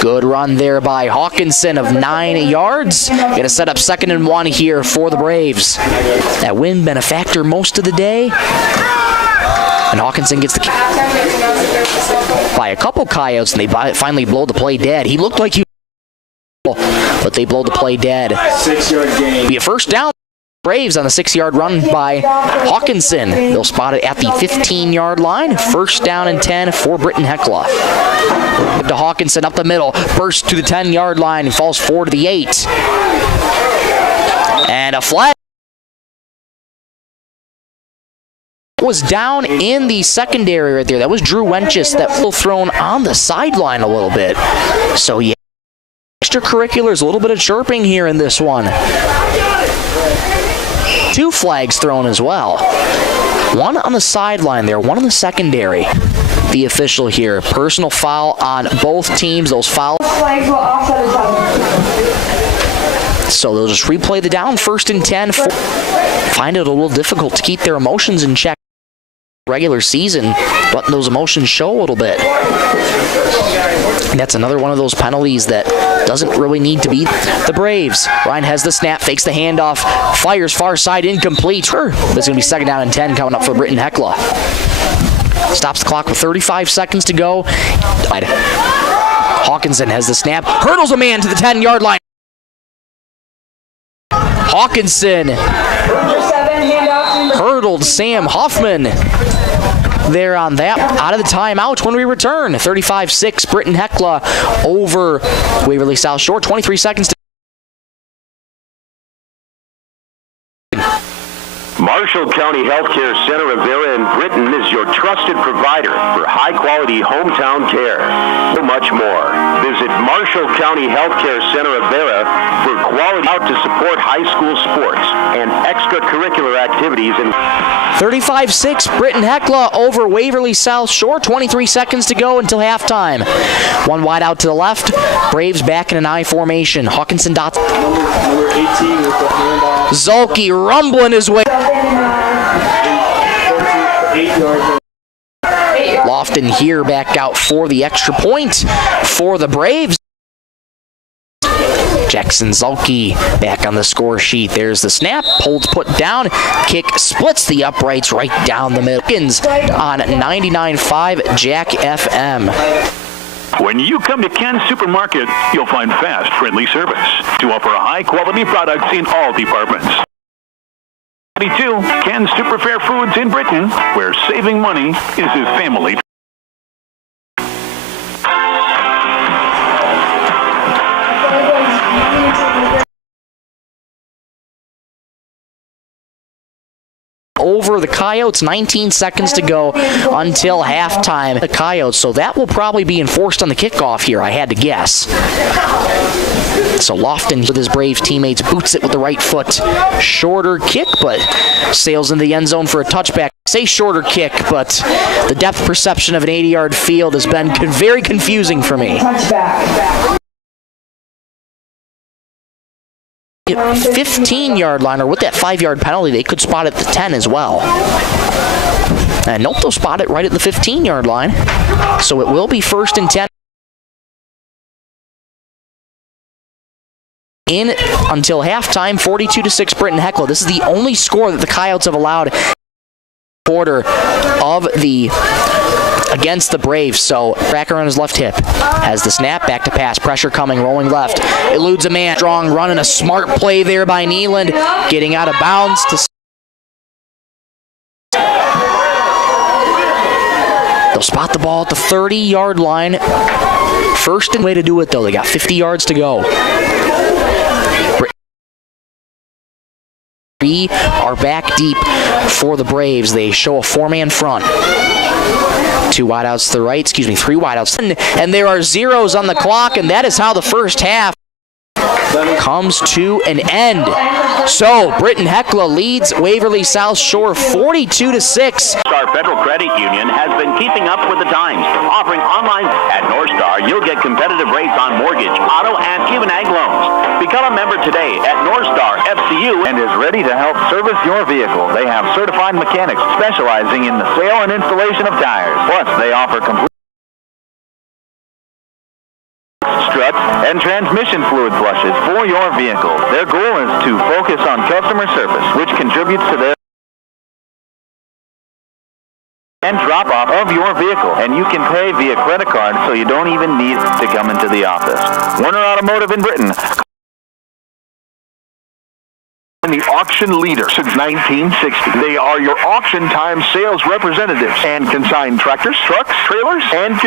Good run there by Hawkinson of 9 yards. Going to set up 2nd and 1 here for the Braves. That wind been a factor most of the day. And Hawkinson gets the by a couple Coyotes, and they finally blow the play dead. He looked like he, but they blow the play dead. 6-yard gain. Be a first down. Braves on the 6-yard run by Hawkinson. They'll spot it at the 15-yard line. First down and 10 for Britton-Hecla. To Hawkinson up the middle, bursts to the 10-yard line and falls forward to the 8. And a flag was down in the secondary right there. That was Drew Wenches that was thrown on the sideline a little bit. So yeah, extracurriculars, a little bit of chirping here in this one. 2 flags thrown as well. One on the sideline there, one on the secondary. The official here, personal foul on both teams. Those fouls. Flags will offset each other. So they'll just replay the down. 1st and 10. Find it a little difficult to keep their emotions in check. Regular season, but those emotions show a little bit. And that's another one of those penalties that doesn't really need to be. The Braves. Ryan has the snap, fakes the handoff, fires far side, incomplete. There's going to be 2nd down and 10 coming up for Britton-Hecla. Stops the clock with 35 seconds to go. Hawkinson has the snap, hurdles a man to the 10-yard line. Hawkinson hurdled Sam Hoffman there on that. Out of the timeout when we return. 35-6, Britton-Hecla over Waverly-South Shore. 23 seconds to Marshall County Healthcare Center of Vera in Britton is your trusted provider for high-quality hometown care. So much more. Visit Marshall County Healthcare Center of Vera for quality out to support high school sports and extracurricular activities. 35-6, Britton-Hecla over Waverly-South Shore. 23 seconds to go until halftime. One wide out to the left. Braves back in an I formation. Hawkinson dots. Number 18 with the handoff. Zulke rumbling his way. 8-yard. Lofton here back out for the extra point for the Braves. Jackson Zalke back on the score sheet. There's the snap. Holds put down. Kick splits the uprights right down the middle. On 99.5 Jack FM. When you come to Ken's Supermarket, you'll find fast, friendly service to offer high-quality products in all departments. Ken's Super Fair Foods in Britton, where saving money is his family. Over the Coyotes, 19 seconds to go until halftime. The Coyotes, so that will probably be enforced on the kickoff here, I had to guess. So Lofton with his Braves teammates boots it with the right foot. Shorter kick, but sails in the end zone for a touchback. Say shorter kick, but the depth perception of an 80-yard field has been very confusing for me. Touchback. 15-yard line, or with that 5-yard penalty, they could spot at the 10 as well. And nope, they'll spot it right at the 15-yard line. So it will be 1st and 10. In until halftime, 42-6 Britton-Hecla. This is the only score that the Coyotes have allowed quarter of the against the Braves. So back around his left hip. Has the snap, back to pass. Pressure coming, rolling left. Eludes a man. Strong run and a smart play there by Nealand. Getting out of bounds to... They'll spot the ball at the 30-yard line. 1st and way to do it, though. They got 50 yards to go. Are back deep for the Braves. They show a 4-man front. 2 wideouts to the right, 3 wideouts. And there are zeros on the clock, and that is how the first half comes to an end. So Britton-Hecla leads Waverly-South Shore 42-6. Our Federal Credit Union has been keeping up with the times, offering online at Northstar. You'll get competitive rates on mortgage, auto, and even ag loans. Become a member today at Northstar FCU and is ready to help service your vehicle. They have certified mechanics specializing in the sale and installation of tires. Plus, they offer complete struts and transmission fluid flushes for your vehicle. Their goal is to focus on customer service, which contributes to their and drop off of your vehicle, and you can pay via credit card, so you don't even need to come into the office. Werner Automotive in Britton. The auction leader since 1960. They are your auction time sales representatives and consign tractors, trucks, trailers, and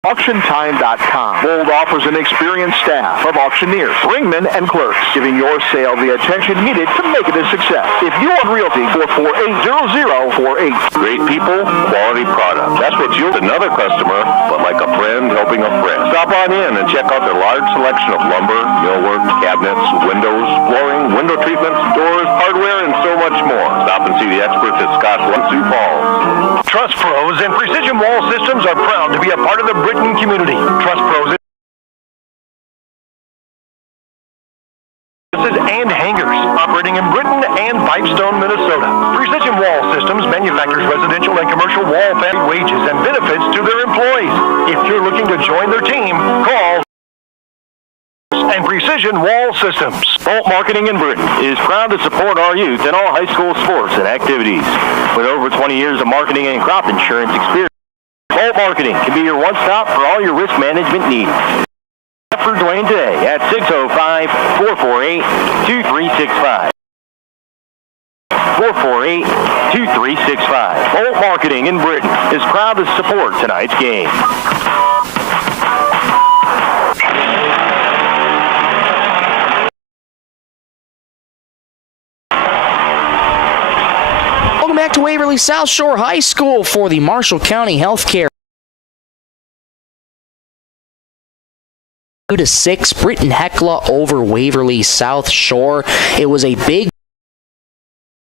AuctionTime.com. Bold offers an experienced staff of auctioneers, ringmen, and clerks, giving your sale the attention needed to make it a success. If you want realty, 448-0048. Great people, quality product. That's what you'll another customer, but like a friend helping a friend. Stop on in and check out their large selection of lumber, millwork, cabinets, windows, flooring, window treatments, doors, hardware, and so much more. Stop and see the experts at Scottsbluff, Sioux Falls. Trust Pros and Precision Wall Systems are proud to be a part of the Britton community. Trust Pros and hangers operating in Britton and Pipestone, Minnesota. Precision Wall Systems manufactures residential and commercial wall fan wages and benefits to their employees. If you're looking to join their team, call and Precision Wall Systems. Bolt Marketing in Britton is proud to support our youth in all high school sports and activities. With over 20 years of marketing and crop insurance experience, Bolt Marketing can be your one-stop for all your risk management needs. For Dwayne today at 605-448-2365. 448-2365. Bolt Marketing in Britton is proud to support tonight's game. Welcome back to Waverly South Shore High School for the Marshall County Healthcare. 2-6, Britton-Hecla over Waverly South Shore. It was a big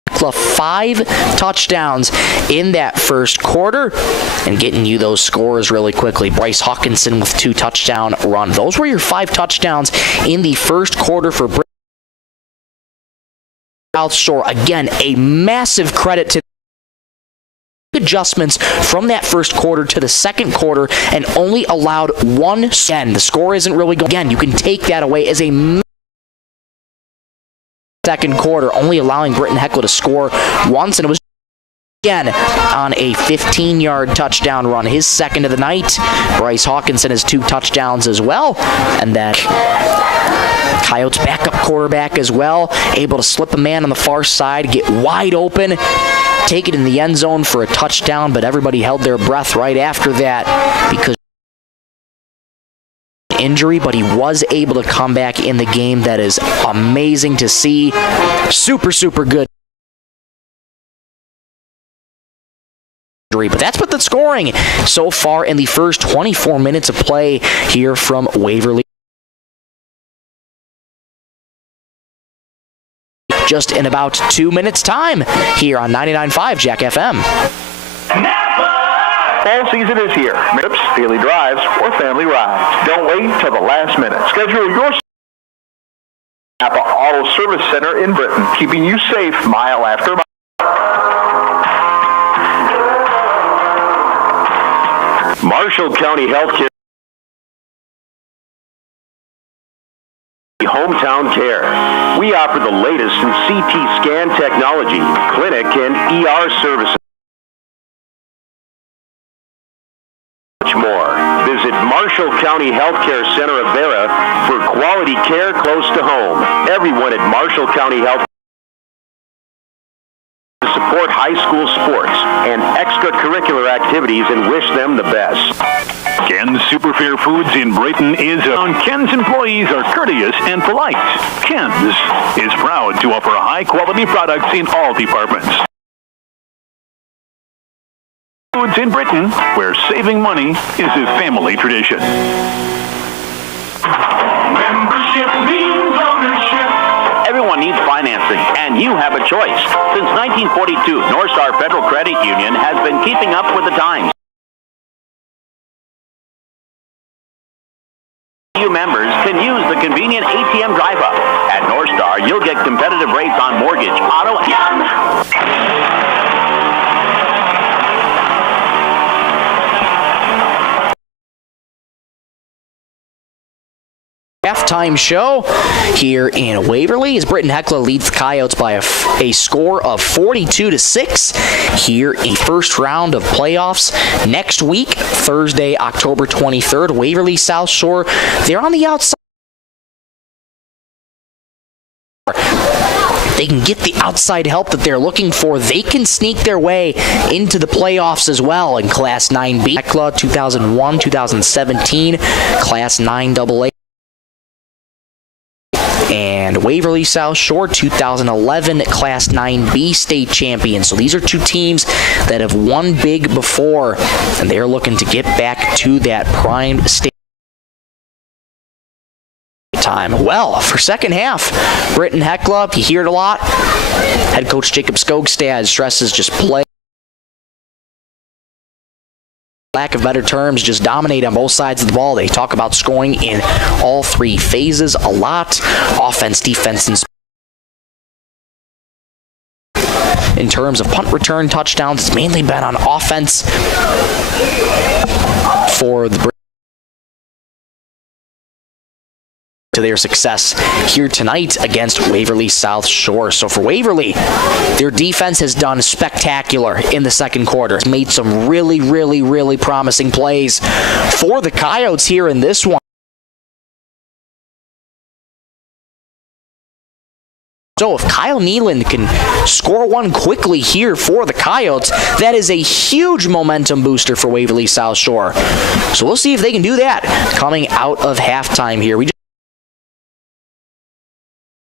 5 touchdowns in that first quarter, and getting you those scores really quickly. Bryce Hawkinson with 2 touchdown run. Those were your 5 touchdowns in the first quarter for Britton South Shore. Again, a massive credit to good adjustments from that first quarter to the second quarter and only allowed one. Again, the score isn't really going. Again, you can take that away as a second quarter, only allowing Britton-Hecla to score once, and it was again on a 15-yard touchdown run, his second of the night. Bryce Hawkinson has 2 touchdowns as well, and then Coyotes backup quarterback as well, able to slip a man on the far side, get wide open, take it in the end zone for a touchdown, but everybody held their breath right after that because injury, but he was able to come back in the game. That is amazing to see. Super good. But that's what the scoring so far in the first 24 minutes of play here from Waverly. Just in about 2 minutes time here on 99.5 Jack FM. Fall season is here. Trips, daily drives, or family rides. Don't wait till the last minute. Schedule your Napa Auto Service Center in Britton, keeping you safe mile after mile. Marshall County Healthcare. Hometown Care. We offer the latest in CT scan technology, clinic, and ER services. Much more. Visit Marshall County Healthcare Center of Vera for quality care close to home. Everyone at Marshall County Health support high school sports and extracurricular activities and wish them the best. Ken's Super Fair Foods in Brighton is Ken's employees are courteous and polite. Ken's is proud to offer high-quality products in all departments. Foods in Britain, where saving money is a family tradition. Membership means ownership. Everyone needs financing, and you have a choice. Since 1942, North Star Federal Credit Union has been keeping up with the times. You members can use the convenient ATM drive-up. At North Star, you'll get competitive rates on mortgage, auto, Halftime show here in Waverly as Britton-Hecla leads the Coyotes by a score of 42-6 here in the first round of playoffs. Next week, Thursday, October 23rd, Waverly-South Shore, they're on the outside. They can get the outside help that they're looking for. They can sneak their way into the playoffs as well in Class 9B. Hecla 2001, 2017, Class 9AA. And Waverly-South Shore 2011 Class 9B state champions. So these are two teams that have won big before, and they're looking to get back to that prime state time. Well, for second half, Britton-Hecla, you hear it a lot. Head coach Jacob Skogstad stresses just play. Lack of better terms, just dominate on both sides of the ball. They talk about scoring in all three phases a lot. Offense, defense, and in terms of punt return touchdowns, it's mainly been on offense for the to their success here tonight against Waverly-South Shore. So for Waverly, their defense has done spectacular in the second quarter. It's made some really promising plays for the Coyotes here in this one. So if Kyle Neeland can score one quickly here for the Coyotes, that is a huge momentum booster for Waverly-South Shore. So we'll see if they can do that coming out of halftime here.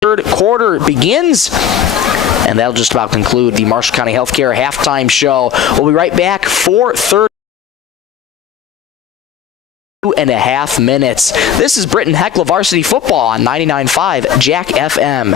Third quarter begins, and that'll just about conclude the Marshall County Healthcare halftime show. We'll be right back for 32.5 minutes. This is Britton-Hecla Varsity Football on 99.5 Jack FM.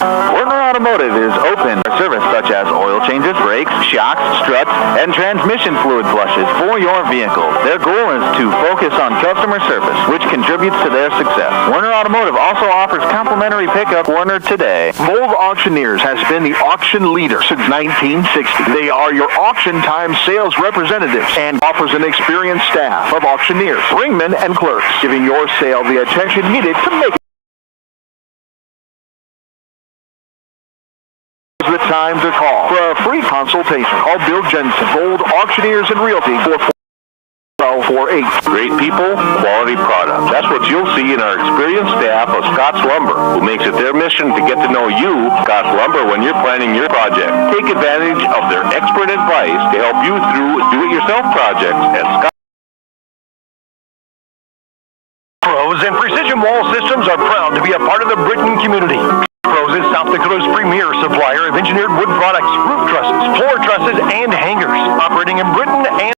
Werner Automotive is open for service such as oil changes, brakes, shocks, struts, and transmission fluid flushes for your vehicle. Their goal is to focus on customer service, which contributes to their success. Werner Automotive also offers complimentary pickup. Werner today. Mold Auctioneers has been the auction leader since 1960. They are your auction time sales representatives and offers an experienced staff of auctioneers, ringmen, and clerks, giving your sale the attention needed to make it the time to call. For a free consultation, call Bill Jensen, Mold Auctioneers and Realty, 448. Great people, quality product. That's what you'll see in our experienced staff of Scott's Lumber, who makes it their mission to get to know you, Scott's Lumber, when you're planning your project. Take advantage of their expert advice to help you through do-it-yourself projects at Scott. Pros and Precision Wall Systems are proud to be a part of the Britton community. Pros is South Dakota's premier supplier of engineered wood products, roof trusses, floor trusses, and hangers. Operating in Britton and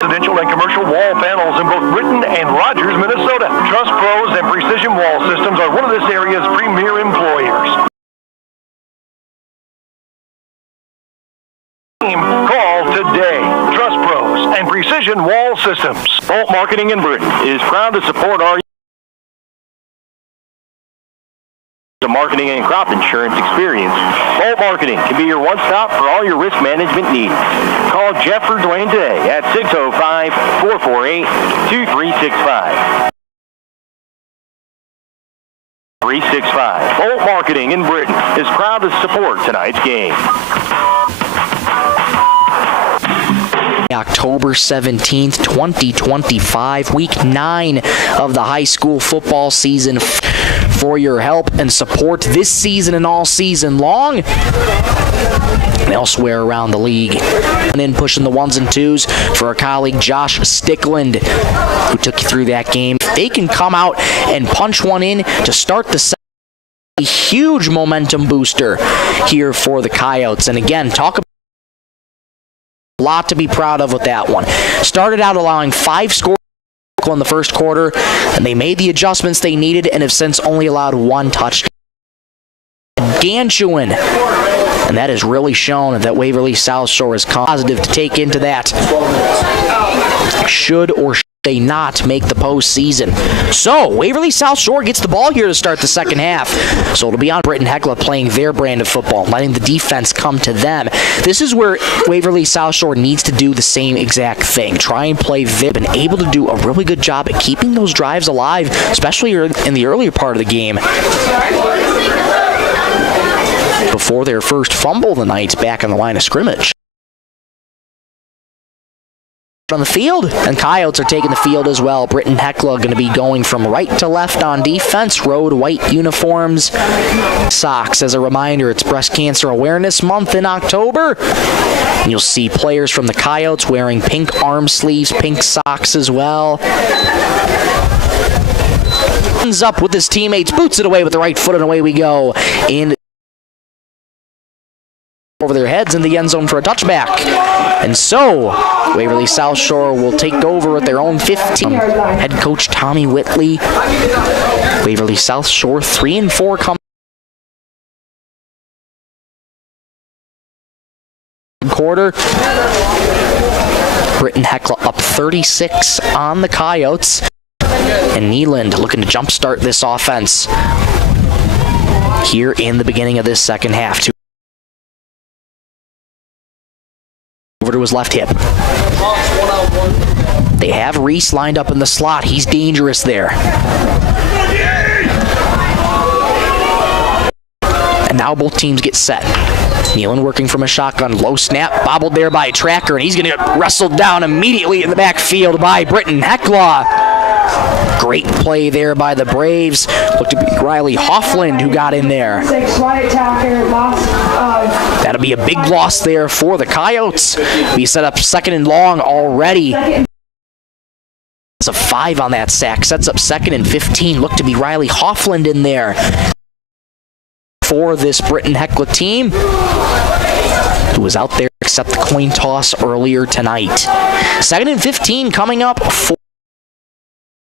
residential and commercial wall panels in both Britton and Rogers, Minnesota. Trust Pros and Precision Wall Systems are one of this area's premier employers. Call today. Trust Pros and Precision Wall Systems. Bolt Marketing in Britton is proud to support our marketing and crop insurance experience. Bolt Marketing can be your one-stop for all your risk management needs. Call Jeff or Dwayne today at 605-448-2365. 365. Bolt Marketing in Britton is proud to support tonight's game. October 17th, 2025, week 9 of the high school football season. For your help and support this season and all season long and elsewhere around the league. And in pushing the ones and twos for our colleague Josh Stickland, who took you through that game. They can come out and punch one in to start the season. A huge momentum booster here for the Coyotes. And again, talk about a lot to be proud of with that one. Started out allowing 5 scores in the first quarter, and they made the adjustments they needed and have since only allowed 1 touchdown. Ganchuin, and that has really shown that Waverly-South Shore is positive to take into that. Should or should they not make the postseason? So, Waverly-South Shore gets the ball here to start the second half. So it'll be on Britton-Hecla playing their brand of football, letting the defense come to them. This is where Waverly-South Shore needs to do the same exact thing. Try and play. They've been able to do a really good job at keeping those drives alive, especially in the earlier part of the game. Before their first fumble of the night back on the line of scrimmage. On the field, and Coyotes are taking the field as well. Britton-Hecla going to be going from right to left on defense. Road white uniforms, socks. As a reminder, it's Breast Cancer Awareness Month in October. And you'll see players from the Coyotes wearing pink arm sleeves, pink socks as well. Runs up with his teammates, boots it away with the right foot, and away we go. In over their heads in the end zone for a touchback. And so, Waverly-South Shore will take over with their own 15. Head coach Tommy Whitley. Waverly-South Shore 3-4 coming. Quarter. Britton-Hecla up 36 on the Coyotes. And Neeland looking to jumpstart this offense here in the beginning of this second half. Over to his left hip. They have Reese lined up in the slot. He's dangerous there. And now both teams get set. Nealon working from a shotgun. Low snap, bobbled there by a tracker, and he's going to get wrestled down immediately in the backfield by Britton-Hecla. Great play there by the Braves. Looked to be Riley Hoffland who got in there. That'll be a big loss there for the Coyotes. We set up 2nd and long already. It's a 5 on that sack. Sets up 2nd and 15. Looked to be Riley Hoffland in there for this Britton-Hecla team, who was out there except the coin toss earlier tonight. 2nd and 15 coming up for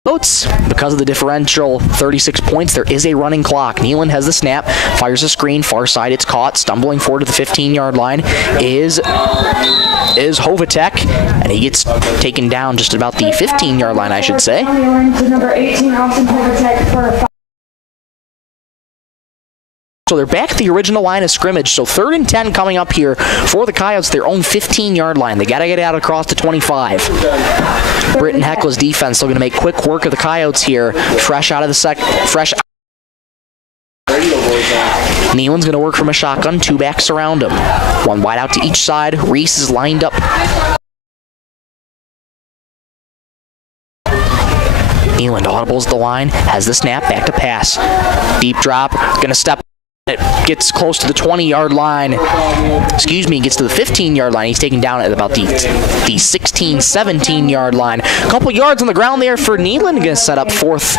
Because of the differential 36 points, there is a running clock. Nealon has the snap, fires a screen, far side, it's caught, stumbling forward to the 15-yard line is Hovatek, and he gets taken down just about the 15-yard line, I should say. To number 18, Austin Hovatek for a foul. So they're back at the original line of scrimmage. So 3rd and 10 coming up here for the Coyotes, their own 15-yard line. They got to get out across to 25. Britton-Hecla's defense still going to make quick work of the Coyotes here. Fresh out of the Nealon's going to work from a shotgun. 2 backs around him. 1 wide out to each side. Reese is lined up. Nealon audibles the line, has the snap, back to pass. Deep drop, going to step. It gets close to the 20-yard line. Gets to the 15-yard line. He's taken down at about the 16, 17-yard line. A couple yards on the ground there for Nealon. Going to set up fourth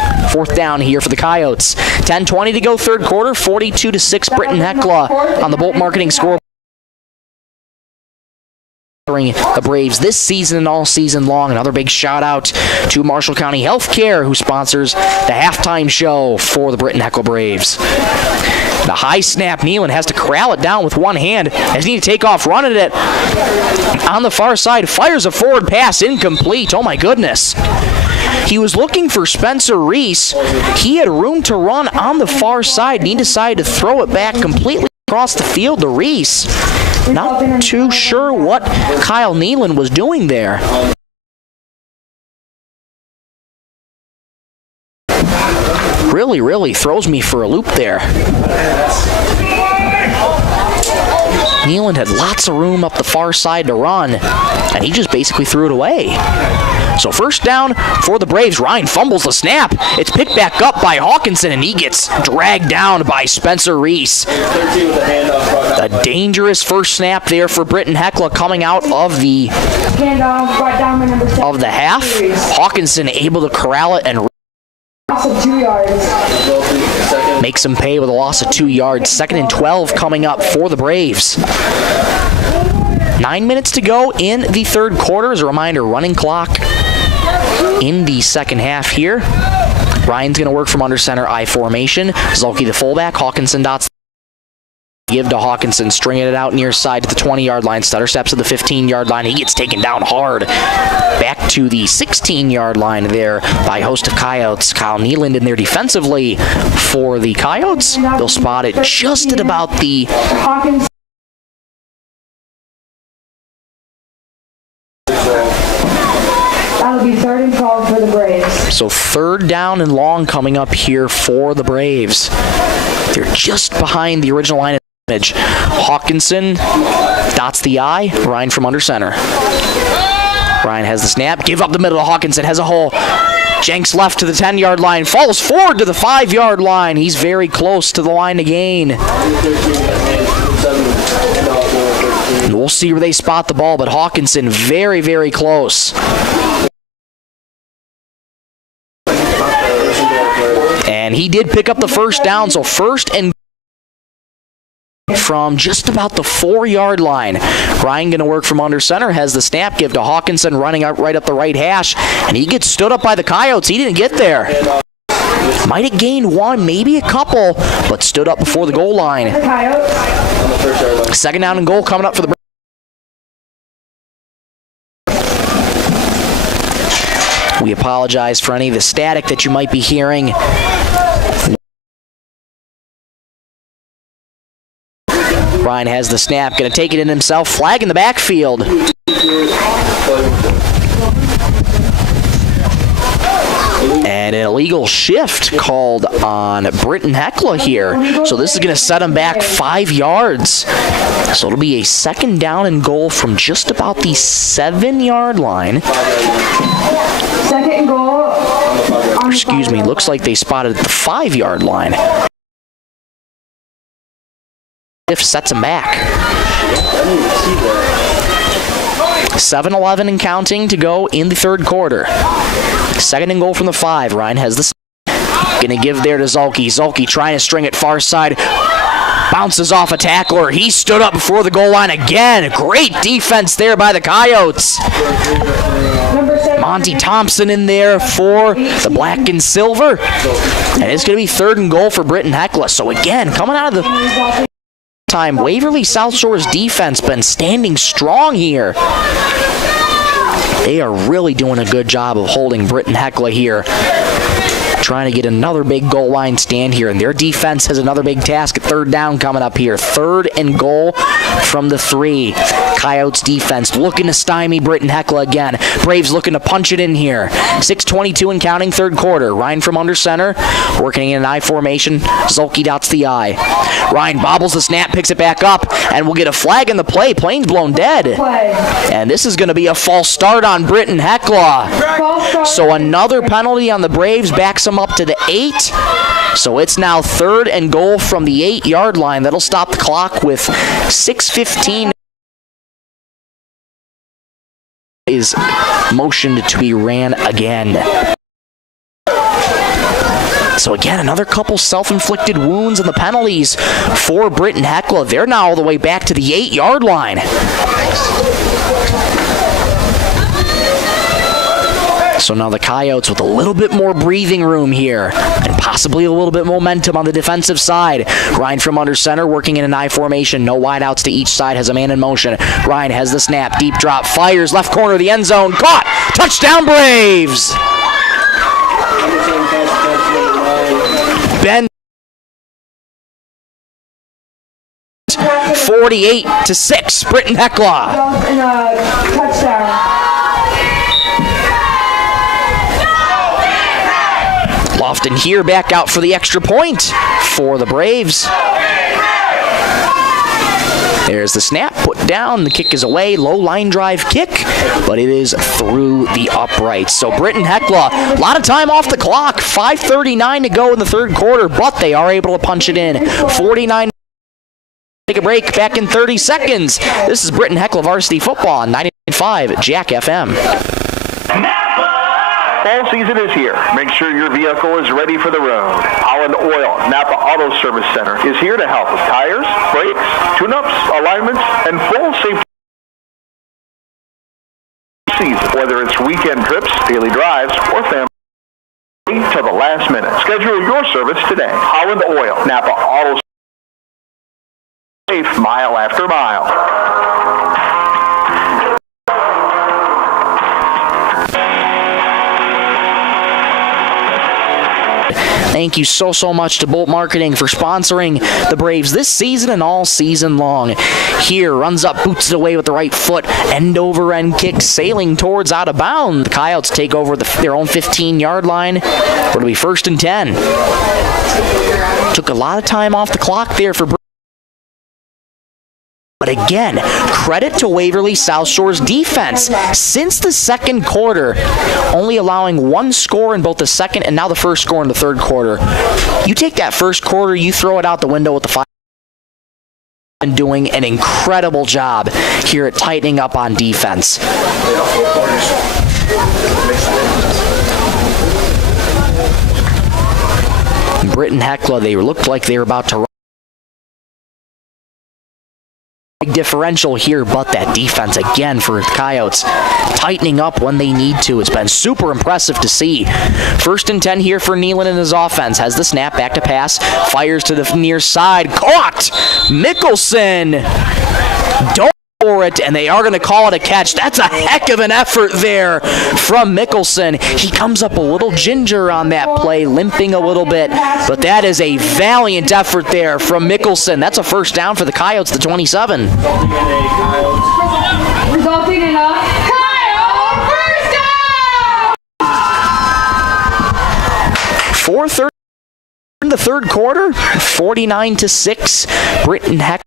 down here for the Coyotes. 10:20 to go, 3rd quarter. 42-6, Britton-Hecla on the Bolt Marketing score. The Braves this season and all season long. Another big shout out to Marshall County Healthcare, who sponsors the halftime show for the Britton-Hecla Braves. The high snap, Nealon has to corral it down with one hand. Has need to take off running it on the far side. Fires a forward pass, incomplete. Oh my goodness. He was looking for Spencer Reese. He had room to run on the far side, and he decided to throw it back completely across the field to Reese. Not too sure what Kyle Nealon was doing there. Really throws me for a loop there. Nealon had lots of room up the far side to run, and he just basically threw it away. So 1st down for the Braves. Ryan fumbles the snap. It's picked back up by Hawkinson, and he gets dragged down by Spencer Reese. A dangerous first snap there for Britton-Hecla coming out of the half. Hawkinson able to corral it and makes him pay with a loss of 2 yards. 2nd and 12 coming up for the Braves. 9 minutes to go in the 3rd quarter. As a reminder, running clock in the 2nd half here. Ryan's going to work from under center I formation. Zulke the fullback. Hawkinson dots. Give to Hawkinson, stringing it out near side to the 20-yard line. Stutter steps to the 15-yard line. He gets taken down hard. Back to the 16-yard line there by host of Coyotes. Kyle Nealon in there defensively for the Coyotes. They'll spot it just at about the... That'll be 3rd and 12 for the Braves. So 3rd down and long coming up here for the Braves. They're just behind the original line of scrimmage. Hawkinson dots the I. Ryan from under center. Ryan has the snap. Give up the middle to Hawkinson. Has a hole. Jenks left to the 10-yard line. Falls forward to the 5-yard line. He's very close to the line to gain. And we'll see where they spot the ball, but Hawkinson very close. And he did pick up the 1st down, so 1st and from just about the 4-yard line. Ryan going to work from under center, has the snap, give to Hawkinson, running up right up the right hash, and he gets stood up by the Coyotes. He didn't get there. Might have gained 1, maybe a couple, but stood up before the goal line. 2nd down and goal coming up for the... We apologize for any of the static that you might be hearing. Ryan has the snap, going to take it in himself, flag in the backfield. And an illegal shift called on Britton-Hecla here. So this is going to set him back 5 yards. So it'll be a 2nd down and goal from just about the 7-yard line. 2nd and goal. Excuse me, looks like they spotted the 5-yard line. Shift sets him back. 7-11 and counting to go in the 3rd quarter. 2nd and goal from the 5. Ryan has the... Gonna give there to Zulke. Zulke trying to string it far side. Bounces off a tackler. He stood up before the goal line again. Great defense there by the Coyotes. Number 7. Monty Thompson in there for the black and silver. And it's going to be 3rd and goal for Britton-Hecla. So again, coming out of the time, Waverly-South Shore's defense been standing strong here. They are really doing a good job of holding Britton-Hecla here. Trying to get another big goal line stand here, and their defense has another big task at 3rd down coming up here. 3rd and goal from the 3. Coyotes defense looking to stymie Britton-Hecla again. Braves looking to punch it in here. 6:22 and counting, 3rd quarter. Ryan from under center, working in an I formation. Zolke dots the I. Ryan bobbles the snap, picks it back up, and we'll get a flag in the play. Plane's blown dead. And this is going to be a false start on Britton-Hecla. So another penalty on the Braves backs them up to the 8. So it's now 3rd and goal from the 8-yard line. That'll stop the clock with 6:15 is motioned to be ran again. So again, another couple self-inflicted wounds and the penalties for Britton-Hecla. They're now all the way back to the 8-yard line. So now the Coyotes with a little bit more breathing room here and possibly a little bit momentum on the defensive side. Ryan from under center working in an I formation. No wideouts to each side. Has a man in motion. Ryan has the snap. Deep drop. Fires. Left corner of the end zone. Caught. Touchdown Braves. Ben 48-6. Britton-Hecla. Touchdown. Lofton here back out for the extra point for the Braves. There's the snap, put down, the kick is away, low line drive kick, but it is through the uprights. So Britton-Hecla, a lot of time off the clock, 5:39 to go in the 3rd quarter, but they are able to punch it in. 49. Take a break, back in 30 seconds. This is Britton-Hecla Varsity Football on 99.5 Jack FM. Fall season is here. Make sure your vehicle is ready for the road. Holland Oil, Napa Auto Service Center, is here to help with tires, brakes, tune-ups, alignments, and full safety season. Whether it's weekend trips, daily drives, or family to the last minute. Schedule your service today. Holland Oil, Napa Auto Service, safe mile after mile. Thank you so much to Bolt Marketing for sponsoring the Braves this season and all season long. Here, runs up, boots it away with the right foot, end over end kick, sailing towards out of bounds. The Coyotes take over their own 15-yard line. It'll be 1st and 10. Took a lot of time off the clock there for Braves. But again, credit to Waverly-South Shore's defense. Since the 2nd quarter, only allowing 1 score in both the 2nd and now the 1st score in the 3rd quarter. You take that 1st quarter, you throw it out the window with the 5. And doing an incredible job here at tightening up on defense. Britton-Hecla, they looked like they were about to run. Differential here, but that defense again for the Coyotes tightening up when they need to. It's been super impressive to see. 1st and 10 here for Nealon and his offense. Has the snap, back to pass, fires to the near side, caught! Mickelson! Don't for it, and they are going to call it a catch. That's a heck of an effort there from Mickelson. He comes up a little ginger on that play, limping a little bit, but that is a valiant effort there from Mickelson. That's a 1st down for the Coyotes, the 27. Resulting in a Coyote 1st down! 4:30 in the 3rd quarter, 49-6, Britton-Hecla.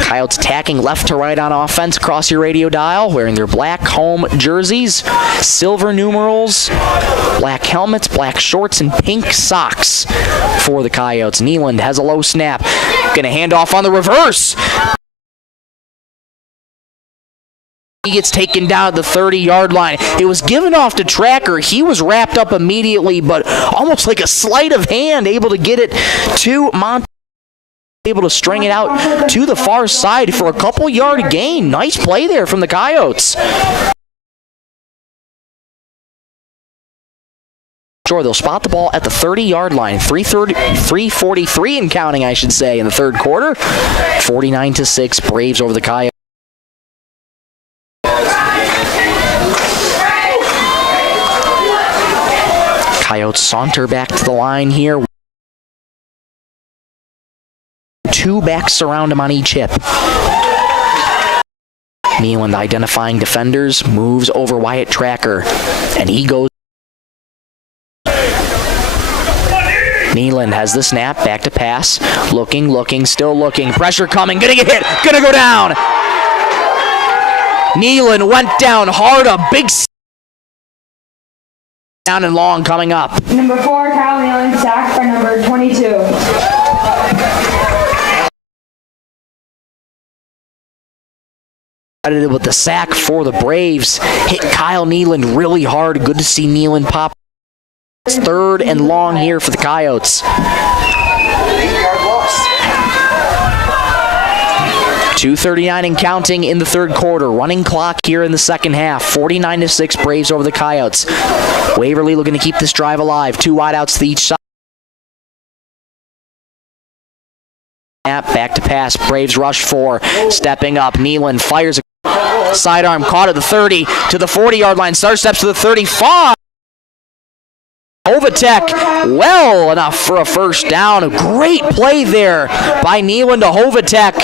Coyotes attacking left to right on offense across your radio dial, wearing their black home jerseys, silver numerals, black helmets, black shorts, and pink socks for the Coyotes. Nealand has a low snap. Gonna hand off on the reverse. He gets taken down at the 30-yard line. It was given off to Tracker. He was wrapped up immediately, but almost like a sleight of hand, able to get it to Monty. able to string it out to the far side for a couple yard gain. Nice play there from the Coyotes. Sure, they'll spot the ball at the 30-yard line. 3:43 and counting, I should say, in the third quarter. 49-6, Braves over the Coyotes. Coyotes saunter back to the line here. Two backs surround him on each hip. Nealand identifying defenders, moves over Wyatt Tracker, and he goes. Nealand has the snap, back to pass, looking, still looking, pressure coming, gonna get hit, gonna go down. Nealand went down hard, a big down and long coming up. Number 4, Kyle Nealand, sacked by number 22. With the sack for the Braves, hit Kyle Nealand really hard. Good to see Nealand pop. It's 3rd and long here for the Coyotes. 2:39 and counting in the third quarter. Running clock here in the second half. 49-6 Braves over the Coyotes. Waverly looking to keep this drive alive. 2 wideouts to each side. Back to pass. Braves rush 4. Stepping up. Nealand fires a sidearm. Caught at the 30 to the 40-yard line. Star steps to the 35. Hovatek well enough for a first down. A great play there by Nealand to Hovatek.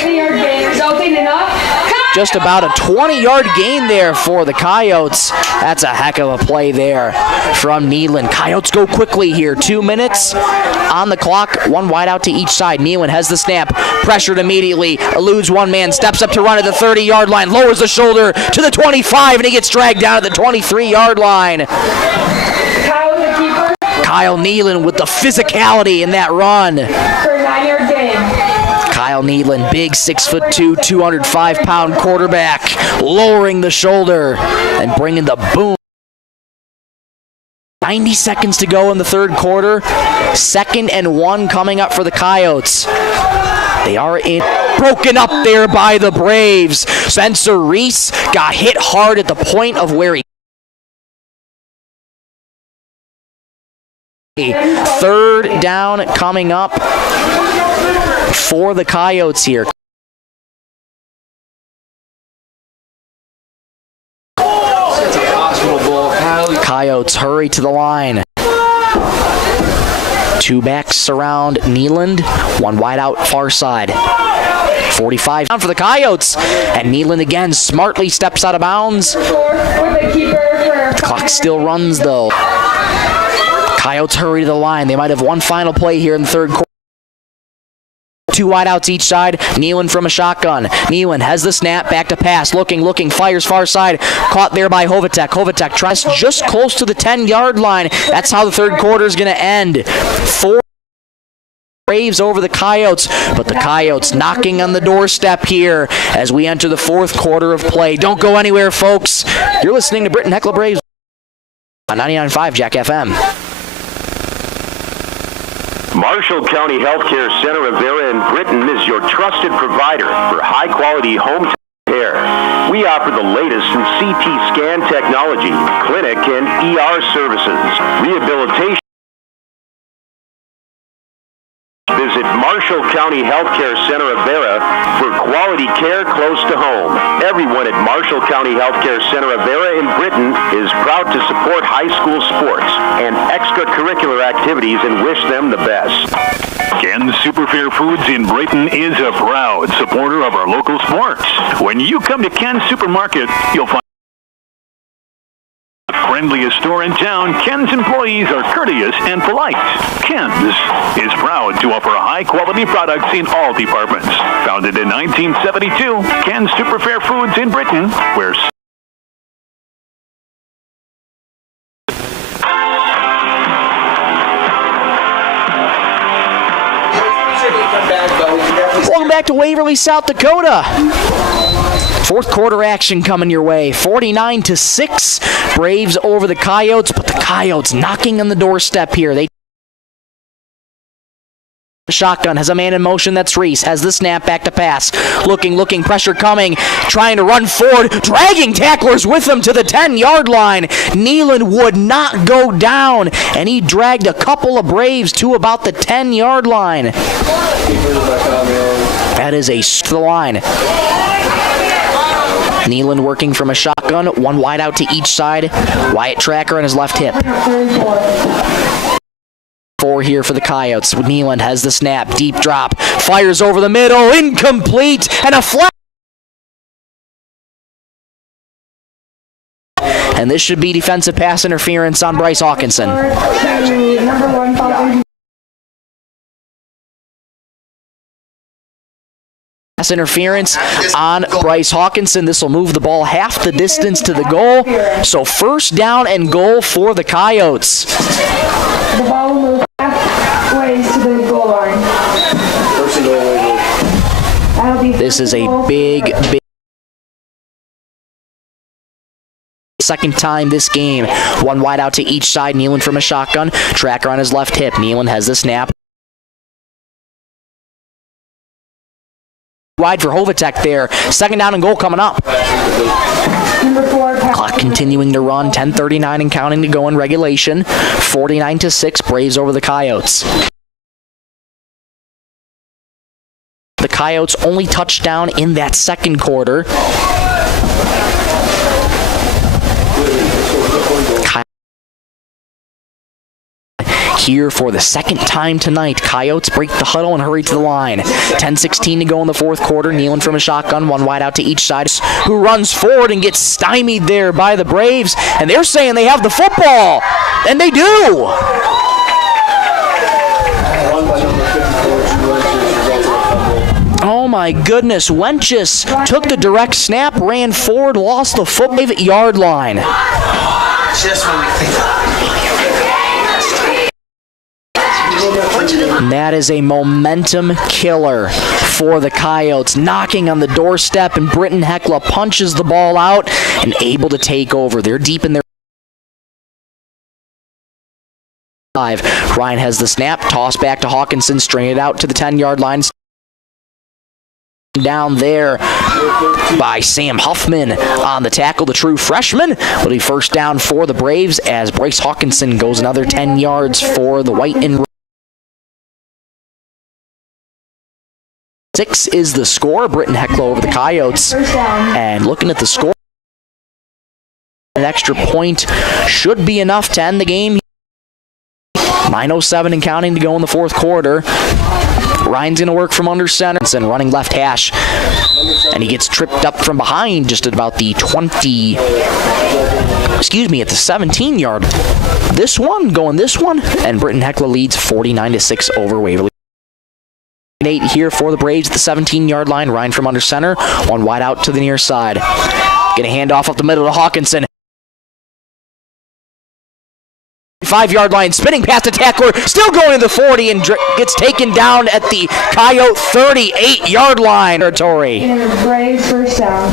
Just about a 20-yard gain there for the Coyotes. That's a heck of a play there from Nealand. Coyotes go quickly here. 2 minutes on the clock. 1 wide out to each side. Nealand has the snap. Pressured immediately. Eludes one man. Steps up to run at the 30-yard line. Lowers the shoulder to the 25, and he gets dragged down at the 23-yard line. Kyle Nealand with the physicality in that run. For a 9-yard gain. Kyle Nealand, big 6'2", 205-pound quarterback, lowering the shoulder and bringing the boom. 90 seconds to go in the third quarter. 2nd and 1 coming up for the Coyotes. They are broken up there by the Braves. Spencer Reese got hit hard at the point of where he. 3rd down coming up for the Coyotes here. Coyotes hurry to the line. 2 backs surround Nealand. 1 wide out far side. 45 down for the Coyotes. And Nealand again smartly steps out of bounds. The clock still runs though. Coyotes hurry to the line. They might have one final play here in the third quarter. 2 wideouts each side. Nealand from a shotgun. Nealand has the snap. Back to pass. Looking. Fires far side. Caught there by Hovatek. Hovatek tries just close to the 10-yard line. That's how the third quarter is going to end. 4 Braves over the Coyotes, but the Coyotes knocking on the doorstep here as we enter the fourth quarter of play. Don't go anywhere, folks. You're listening to Britton-Hecla Braves on 99.5 Jack FM. Marshall County Healthcare Center of Vera in Britton is your trusted provider for high-quality home care. We offer the latest in CT scan technology, clinic and ER services, rehabilitation. Visit Marshall County Healthcare Center of Vera for quality care close to home. Everyone at Marshall County Healthcare Center of Vera in Britton is proud to support high school sports and extracurricular activities and wish them the best. Ken's Superfair Foods in Britton is a proud supporter of our local sports. When you come to Ken's Supermarket, you'll find the friendliest store in town. Ken's employees are courteous and polite. Ken's is proud to offer high-quality products in all departments. Founded in 1972, Ken's Superfair Foods in Britton, where Welcome back to Waverly, South Dakota. Fourth quarter action coming your way. 49-6. Braves over the Coyotes, but the Coyotes knocking on the doorstep here. They Shotgun has a man in motion. That's Reese. Has the snap, back to pass. Looking, pressure coming. Trying to run forward. Dragging tacklers with him to the 10-yard line. Nealon would not go down, and he dragged a couple of Braves to about the 10-yard line. That is a the line. Nealon working from a shotgun. One wide out to each side. Wyatt Tracker on his left hip. 4 here for the Coyotes. Nealon has the snap. Deep drop. Fires over the middle. Incomplete. And a flat. And this should be defensive pass interference on Bryce Hawkinson. Pass interference on Bryce Hawkinson. This will move the ball half the distance to the goal. So first down and goal for the Coyotes. The ball will move halfway to the goal line. This is a big second time this game. One wide out to each side. Nealon from a shotgun. Tracker on his left hip. Nealon has the snap. Wide for Hovatek there. Second down and goal coming up. Clock continuing to run. 10:39 and counting to go in regulation. 49-6. Braves over the Coyotes. The Coyotes only touchdown in that second quarter. Here for the second time tonight. Coyotes break the huddle and hurry to the line. 10:16 to go in the fourth quarter. Nealon from a shotgun. One wide out to each side. Who runs forward and gets stymied there by the Braves. And they're saying they have the football. And they do. Oh my goodness. Wenches took the direct snap, ran forward, lost the football 8-yard line. Just when we think And that is a momentum killer for the Coyotes. Knocking on the doorstep, and Britton-Hecla punches the ball out and able to take over. They're deep in their 5. Ryan has the snap. Toss back to Hawkinson. Strain it out to the 10-yard line. Down there by Sam Huffman on the tackle, the true freshman. Will be first down for the Braves as Bryce Hawkinson goes another 10 yards for the white and 6 is the score. Britton-Hecla over the Coyotes. And looking at the score, an extra point should be enough to end the game. 9:07 and counting to go in the fourth quarter. Ryan's going to work from under center and running left hash. And he gets tripped up from behind just at about the at the 17-yard. This one. And Britton-Hecla leads 49-6 over Waverly. 8 here for the Braves at the 17-yard line. Ryan from under center. One wide out to the near side. Get a handoff up the middle to Hawkinson. 5-yard line, spinning past the tackler, still going to the 40 and gets taken down at the Coyote 38-yard line territory. And Braves first down.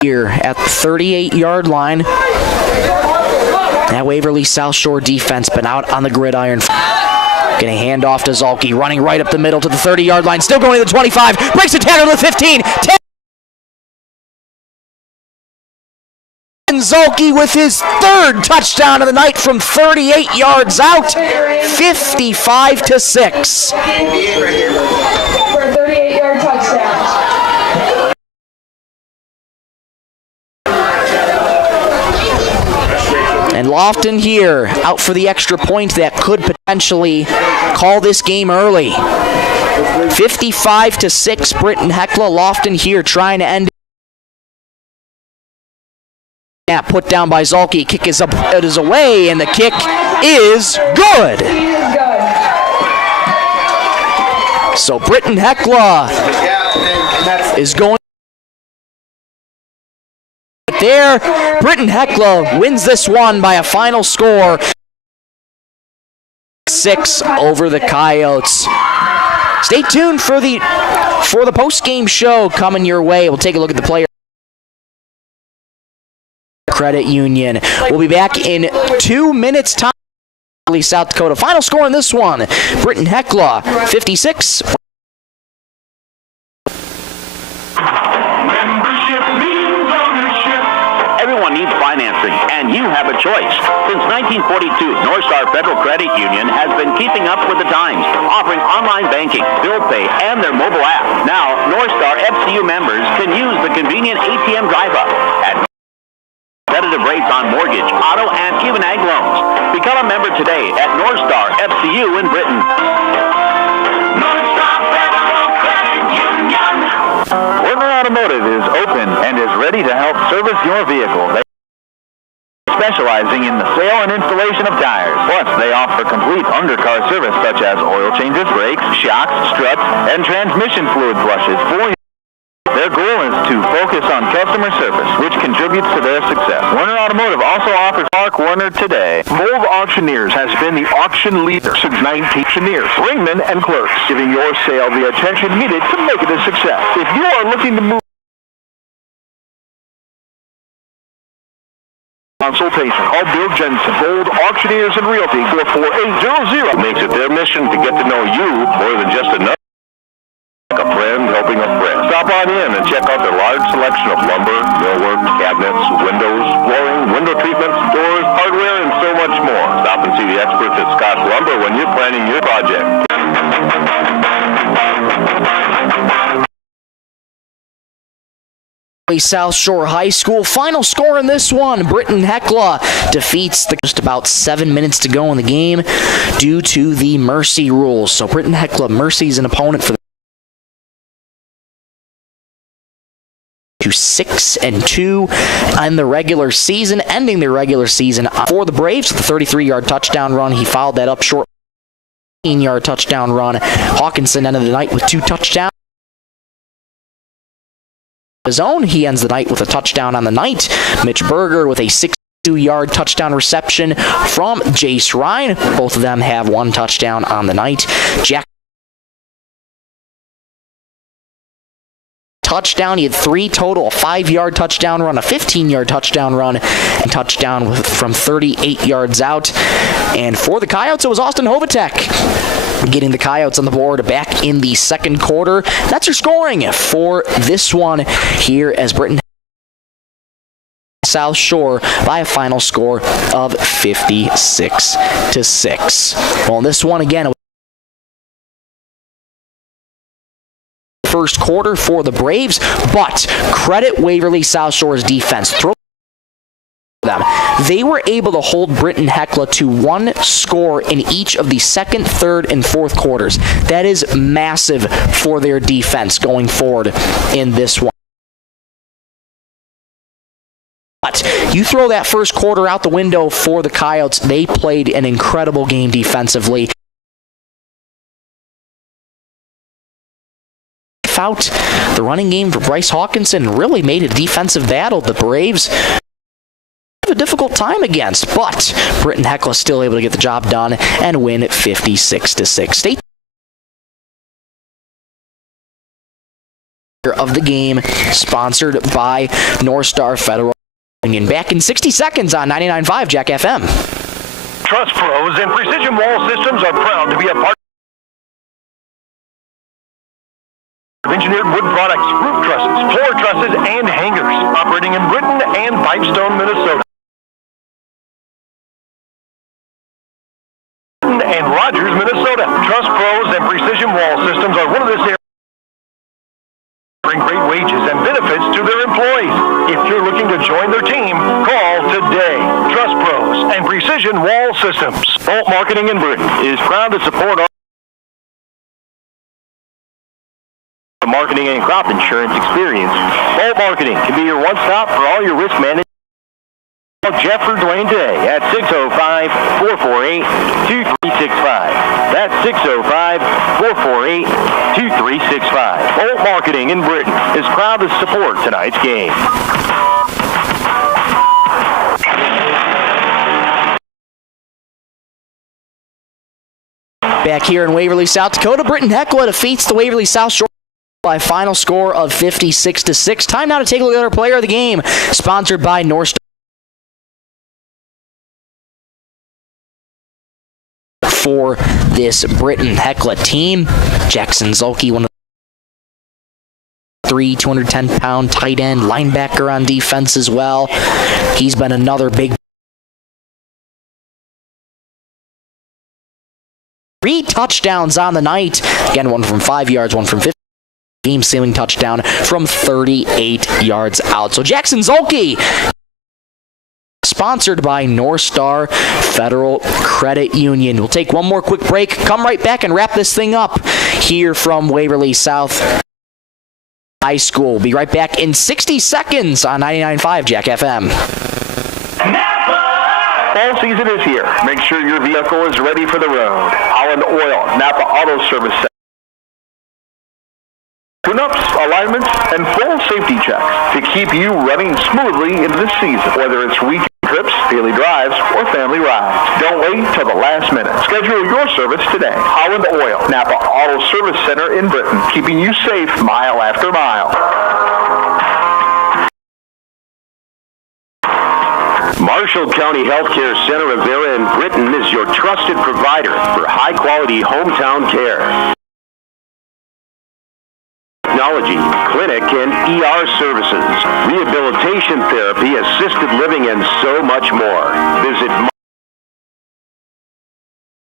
Here at the 38-yard line. That Waverly South Shore defense been out on the gridiron. Getting a hand off to Zolke, running right up the middle to the 30-yard line, still going to the 25, breaks the tackle to the 15, 10. And Zolke with his third touchdown of the night from 38 yards out, 55-6. For a 38-yard touchdown. And Lofton here, out for the extra point that could potentially call this game early. 55-6, Britton-Hecla. Lofton here trying to end. Yeah, put down by Zolke. Kick is up, it is away, and the kick is good. So Britton-Hecla is going there. Britton-Hecla wins this one by a final score 6 over the Coyotes. Stay tuned for the post-game show coming your way. We'll take a look at the player. Credit Union. We'll be back in 2 minutes' time. South Dakota. Final score in this one, Britton-Hecla 56. Everyone needs financing, and you have a choice. Since 1942, Northstar Federal Credit Union has been keeping up with the times, offering online banking, bill pay, and their mobile app. Now, Northstar FCU members can use the convenient ATM drive-up at competitive rates on mortgage, auto, and even ag loans. Become a member today at Northstar FCU in Britton. Northstar Federal Credit Union. Werner Automotive is open and is ready to help service your vehicle. They specializing in the sale and installation of tires. Plus, they offer complete undercar service such as oil changes, brakes, shocks, struts, and transmission fluid flushes for you. Their goal is to focus on customer service, which contributes to their success. Werner Automotive also offers Mark Werner today. Mold Auctioneers has been the auction leader since 19 auctioneers, ringmen, and clerks, giving your sale the attention needed to make it a success. If you are looking to move consultation, call Bill Jensen, Mold Auctioneers and Realty, 44800. Makes it their mission to get to know you more than just another. A friend helping a friend. Stop on in and check out their large selection of lumber, millwork, cabinets, windows, flooring, window treatments, doors, hardware, and so much more. Stop and see the experts at Scott's Lumber when you're planning your project. South Shore High School. Final score in this one, Britton-Hecla defeats just about 7 minutes to go in the game due to the mercy rules. So Britton-Hecla mercies an opponent for the 6-2 in the regular season, ending the regular season for the Braves with a 33-yard touchdown run. He followed that up short, 15-yard touchdown run. Hawkinson ended the night with 2 touchdowns. His own, he ends the night with a touchdown on the night. Mitch Berger with a 62-yard touchdown reception from Jace Ryan. Both of them have 1 touchdown on the night. Jack touchdown. He had 3 total, a 5-yard touchdown run, a 15-yard touchdown run, and touchdown from 38 yards out. And for the Coyotes, it was Austin Hovatek getting the Coyotes on the board back in the second quarter. That's your scoring for this one here as Britton South Shore by a final score of 56-6. Well, in this one again, first quarter for the Braves, but credit Waverly-South Shore's defense. Throw them. They were able to hold Britton-Hecla to 1 score in each of the second, third, and fourth quarters. That is massive for their defense going forward in this one. But you throw that first quarter out the window for the Coyotes. They played an incredible game defensively. Out the running game for Bryce Hawkinson really made it a defensive battle. The Braves have a difficult time against, but Britton-Hecla still able to get the job done and win 56-6. State of the game sponsored by Northstar Federal Union. Back in 60 seconds on 99.5 Jack FM. Trust Pros and Precision Wall Systems are proud to be a part of engineered wood products, roof trusses, floor trusses, and hangers, operating in Britton and Pipestone, Minnesota. And Rogers, Minnesota. Trust Pros and Precision Wall Systems are one of this area bring great wages and benefits to their employees. If you're looking to join their team, call today. Trust Pros and Precision Wall Systems. Bolt Marketing in Britton is proud to support our marketing and crop insurance experience. Bolt Marketing can be your one-stop for all your risk management. Call Jeff or Dwayne today at 605-448-2365. That's 605-448-2365. Bolt Marketing in Britton is proud to support tonight's game. Back here in Waverly, South Dakota, Britton-Hecla defeats the Waverly-South Shore by a final score of 56-6. Time now to take a look at our player of the game, sponsored by Northstar for this Britton-Hecla team. Jackson Zulke, one of 210-pound tight end, linebacker on defense as well. He's been another big 3 touchdowns on the night. Again, one from 5 yards, one from 50. Game-sealing touchdown from 38 yards out. So Jackson Zulke, sponsored by North Star Federal Credit Union. We'll take one more quick break, come right back and wrap this thing up here from Waverly-South High School. We'll be right back in 60 seconds on 99.5 Jack FM. Fall season is here. Make sure your vehicle is ready for the road. Holland Oil, Napa Auto Service Center. Tune-ups, alignments, and full safety checks to keep you running smoothly into the season, whether it's weekend trips, daily drives, or family rides. Don't wait till the last minute. Schedule your service today. Holland Oil, Napa Auto Service Center in Britton, keeping you safe mile after mile. Marshall County Healthcare Center of Vera in Britton is your trusted provider for high-quality hometown care. Technology, clinic, and ER services, rehabilitation therapy, assisted living, and so much more. Visit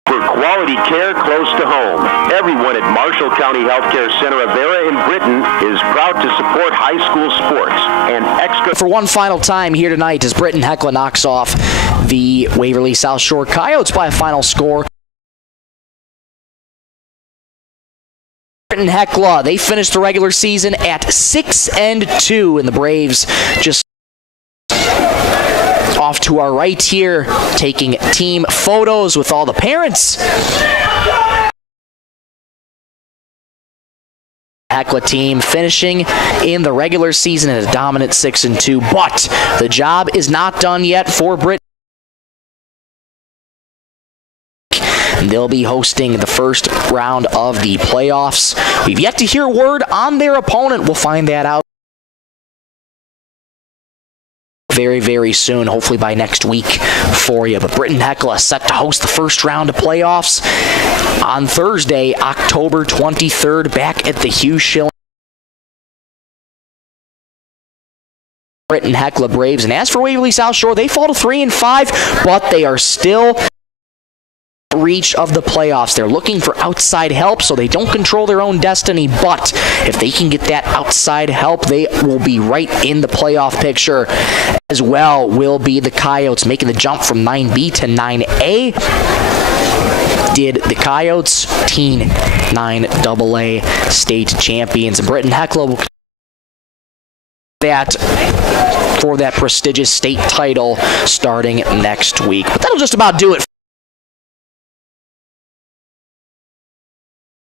for quality care close to home. Everyone at Marshall County Healthcare Center of Vera in Britton is proud to support high school sports and extra. For one final time here tonight as Britton-Hecla knocks off the Waverly South Shore Coyotes by a final score. Britton-Hecla, they finished the regular season at 6-2, and the Braves just off to our right here, taking team photos with all the parents. Hecla team finishing in the regular season at a dominant 6-2, but the job is not done yet for Britton. They'll be hosting the first round of the playoffs. We've yet to hear word on their opponent. We'll find that out very, very soon, hopefully by next week for you. But Britton-Hecla set to host the first round of playoffs on Thursday, October 23rd, back at the Hugh Schilling Britton-Hecla Braves. And as for Waverly South Shore, they fall to 3-5, but they are still reach of the playoffs. They're looking for outside help, so they don't control their own destiny, but if they can get that outside help, they will be right in the playoff picture. As well will be the Coyotes, making the jump from 9B to 9A. Did the Coyotes, Teen 9AA state champions. And Britton-Hecla will that for that prestigious state title starting next week. But that'll just about do it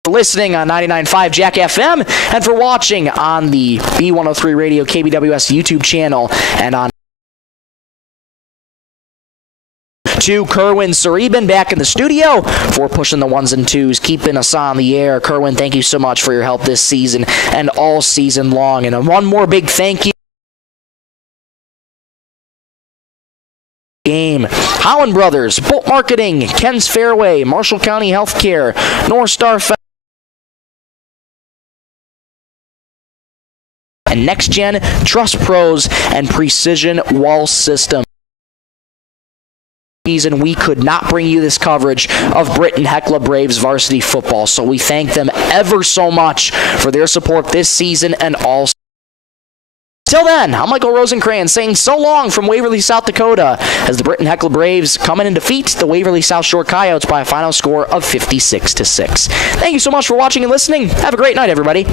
for listening on 99.5 Jack FM and for watching on the B103 Radio KBWS YouTube channel and on to Kerwin Sareben back in the studio for pushing the ones and twos, keeping us on the air. Kerwin, thank you so much for your help this season and all season long. And one more big thank you. Game. Holland Brothers, Bolt Marketing, Ken's Fairway, Marshall County Healthcare, North Star and Next Gen Trust Pros and Precision Wall System. And we could not bring you this coverage of Britton-Hecla Braves varsity football, so we thank them ever so much for their support this season and all. Till then, I'm Michael Rosencrans saying so long from Waverly, South Dakota, as the Britton-Hecla Braves come in and defeat the Waverly South Shore Coyotes by a final score of 56-6. Thank you so much for watching and listening. Have a great night, everybody.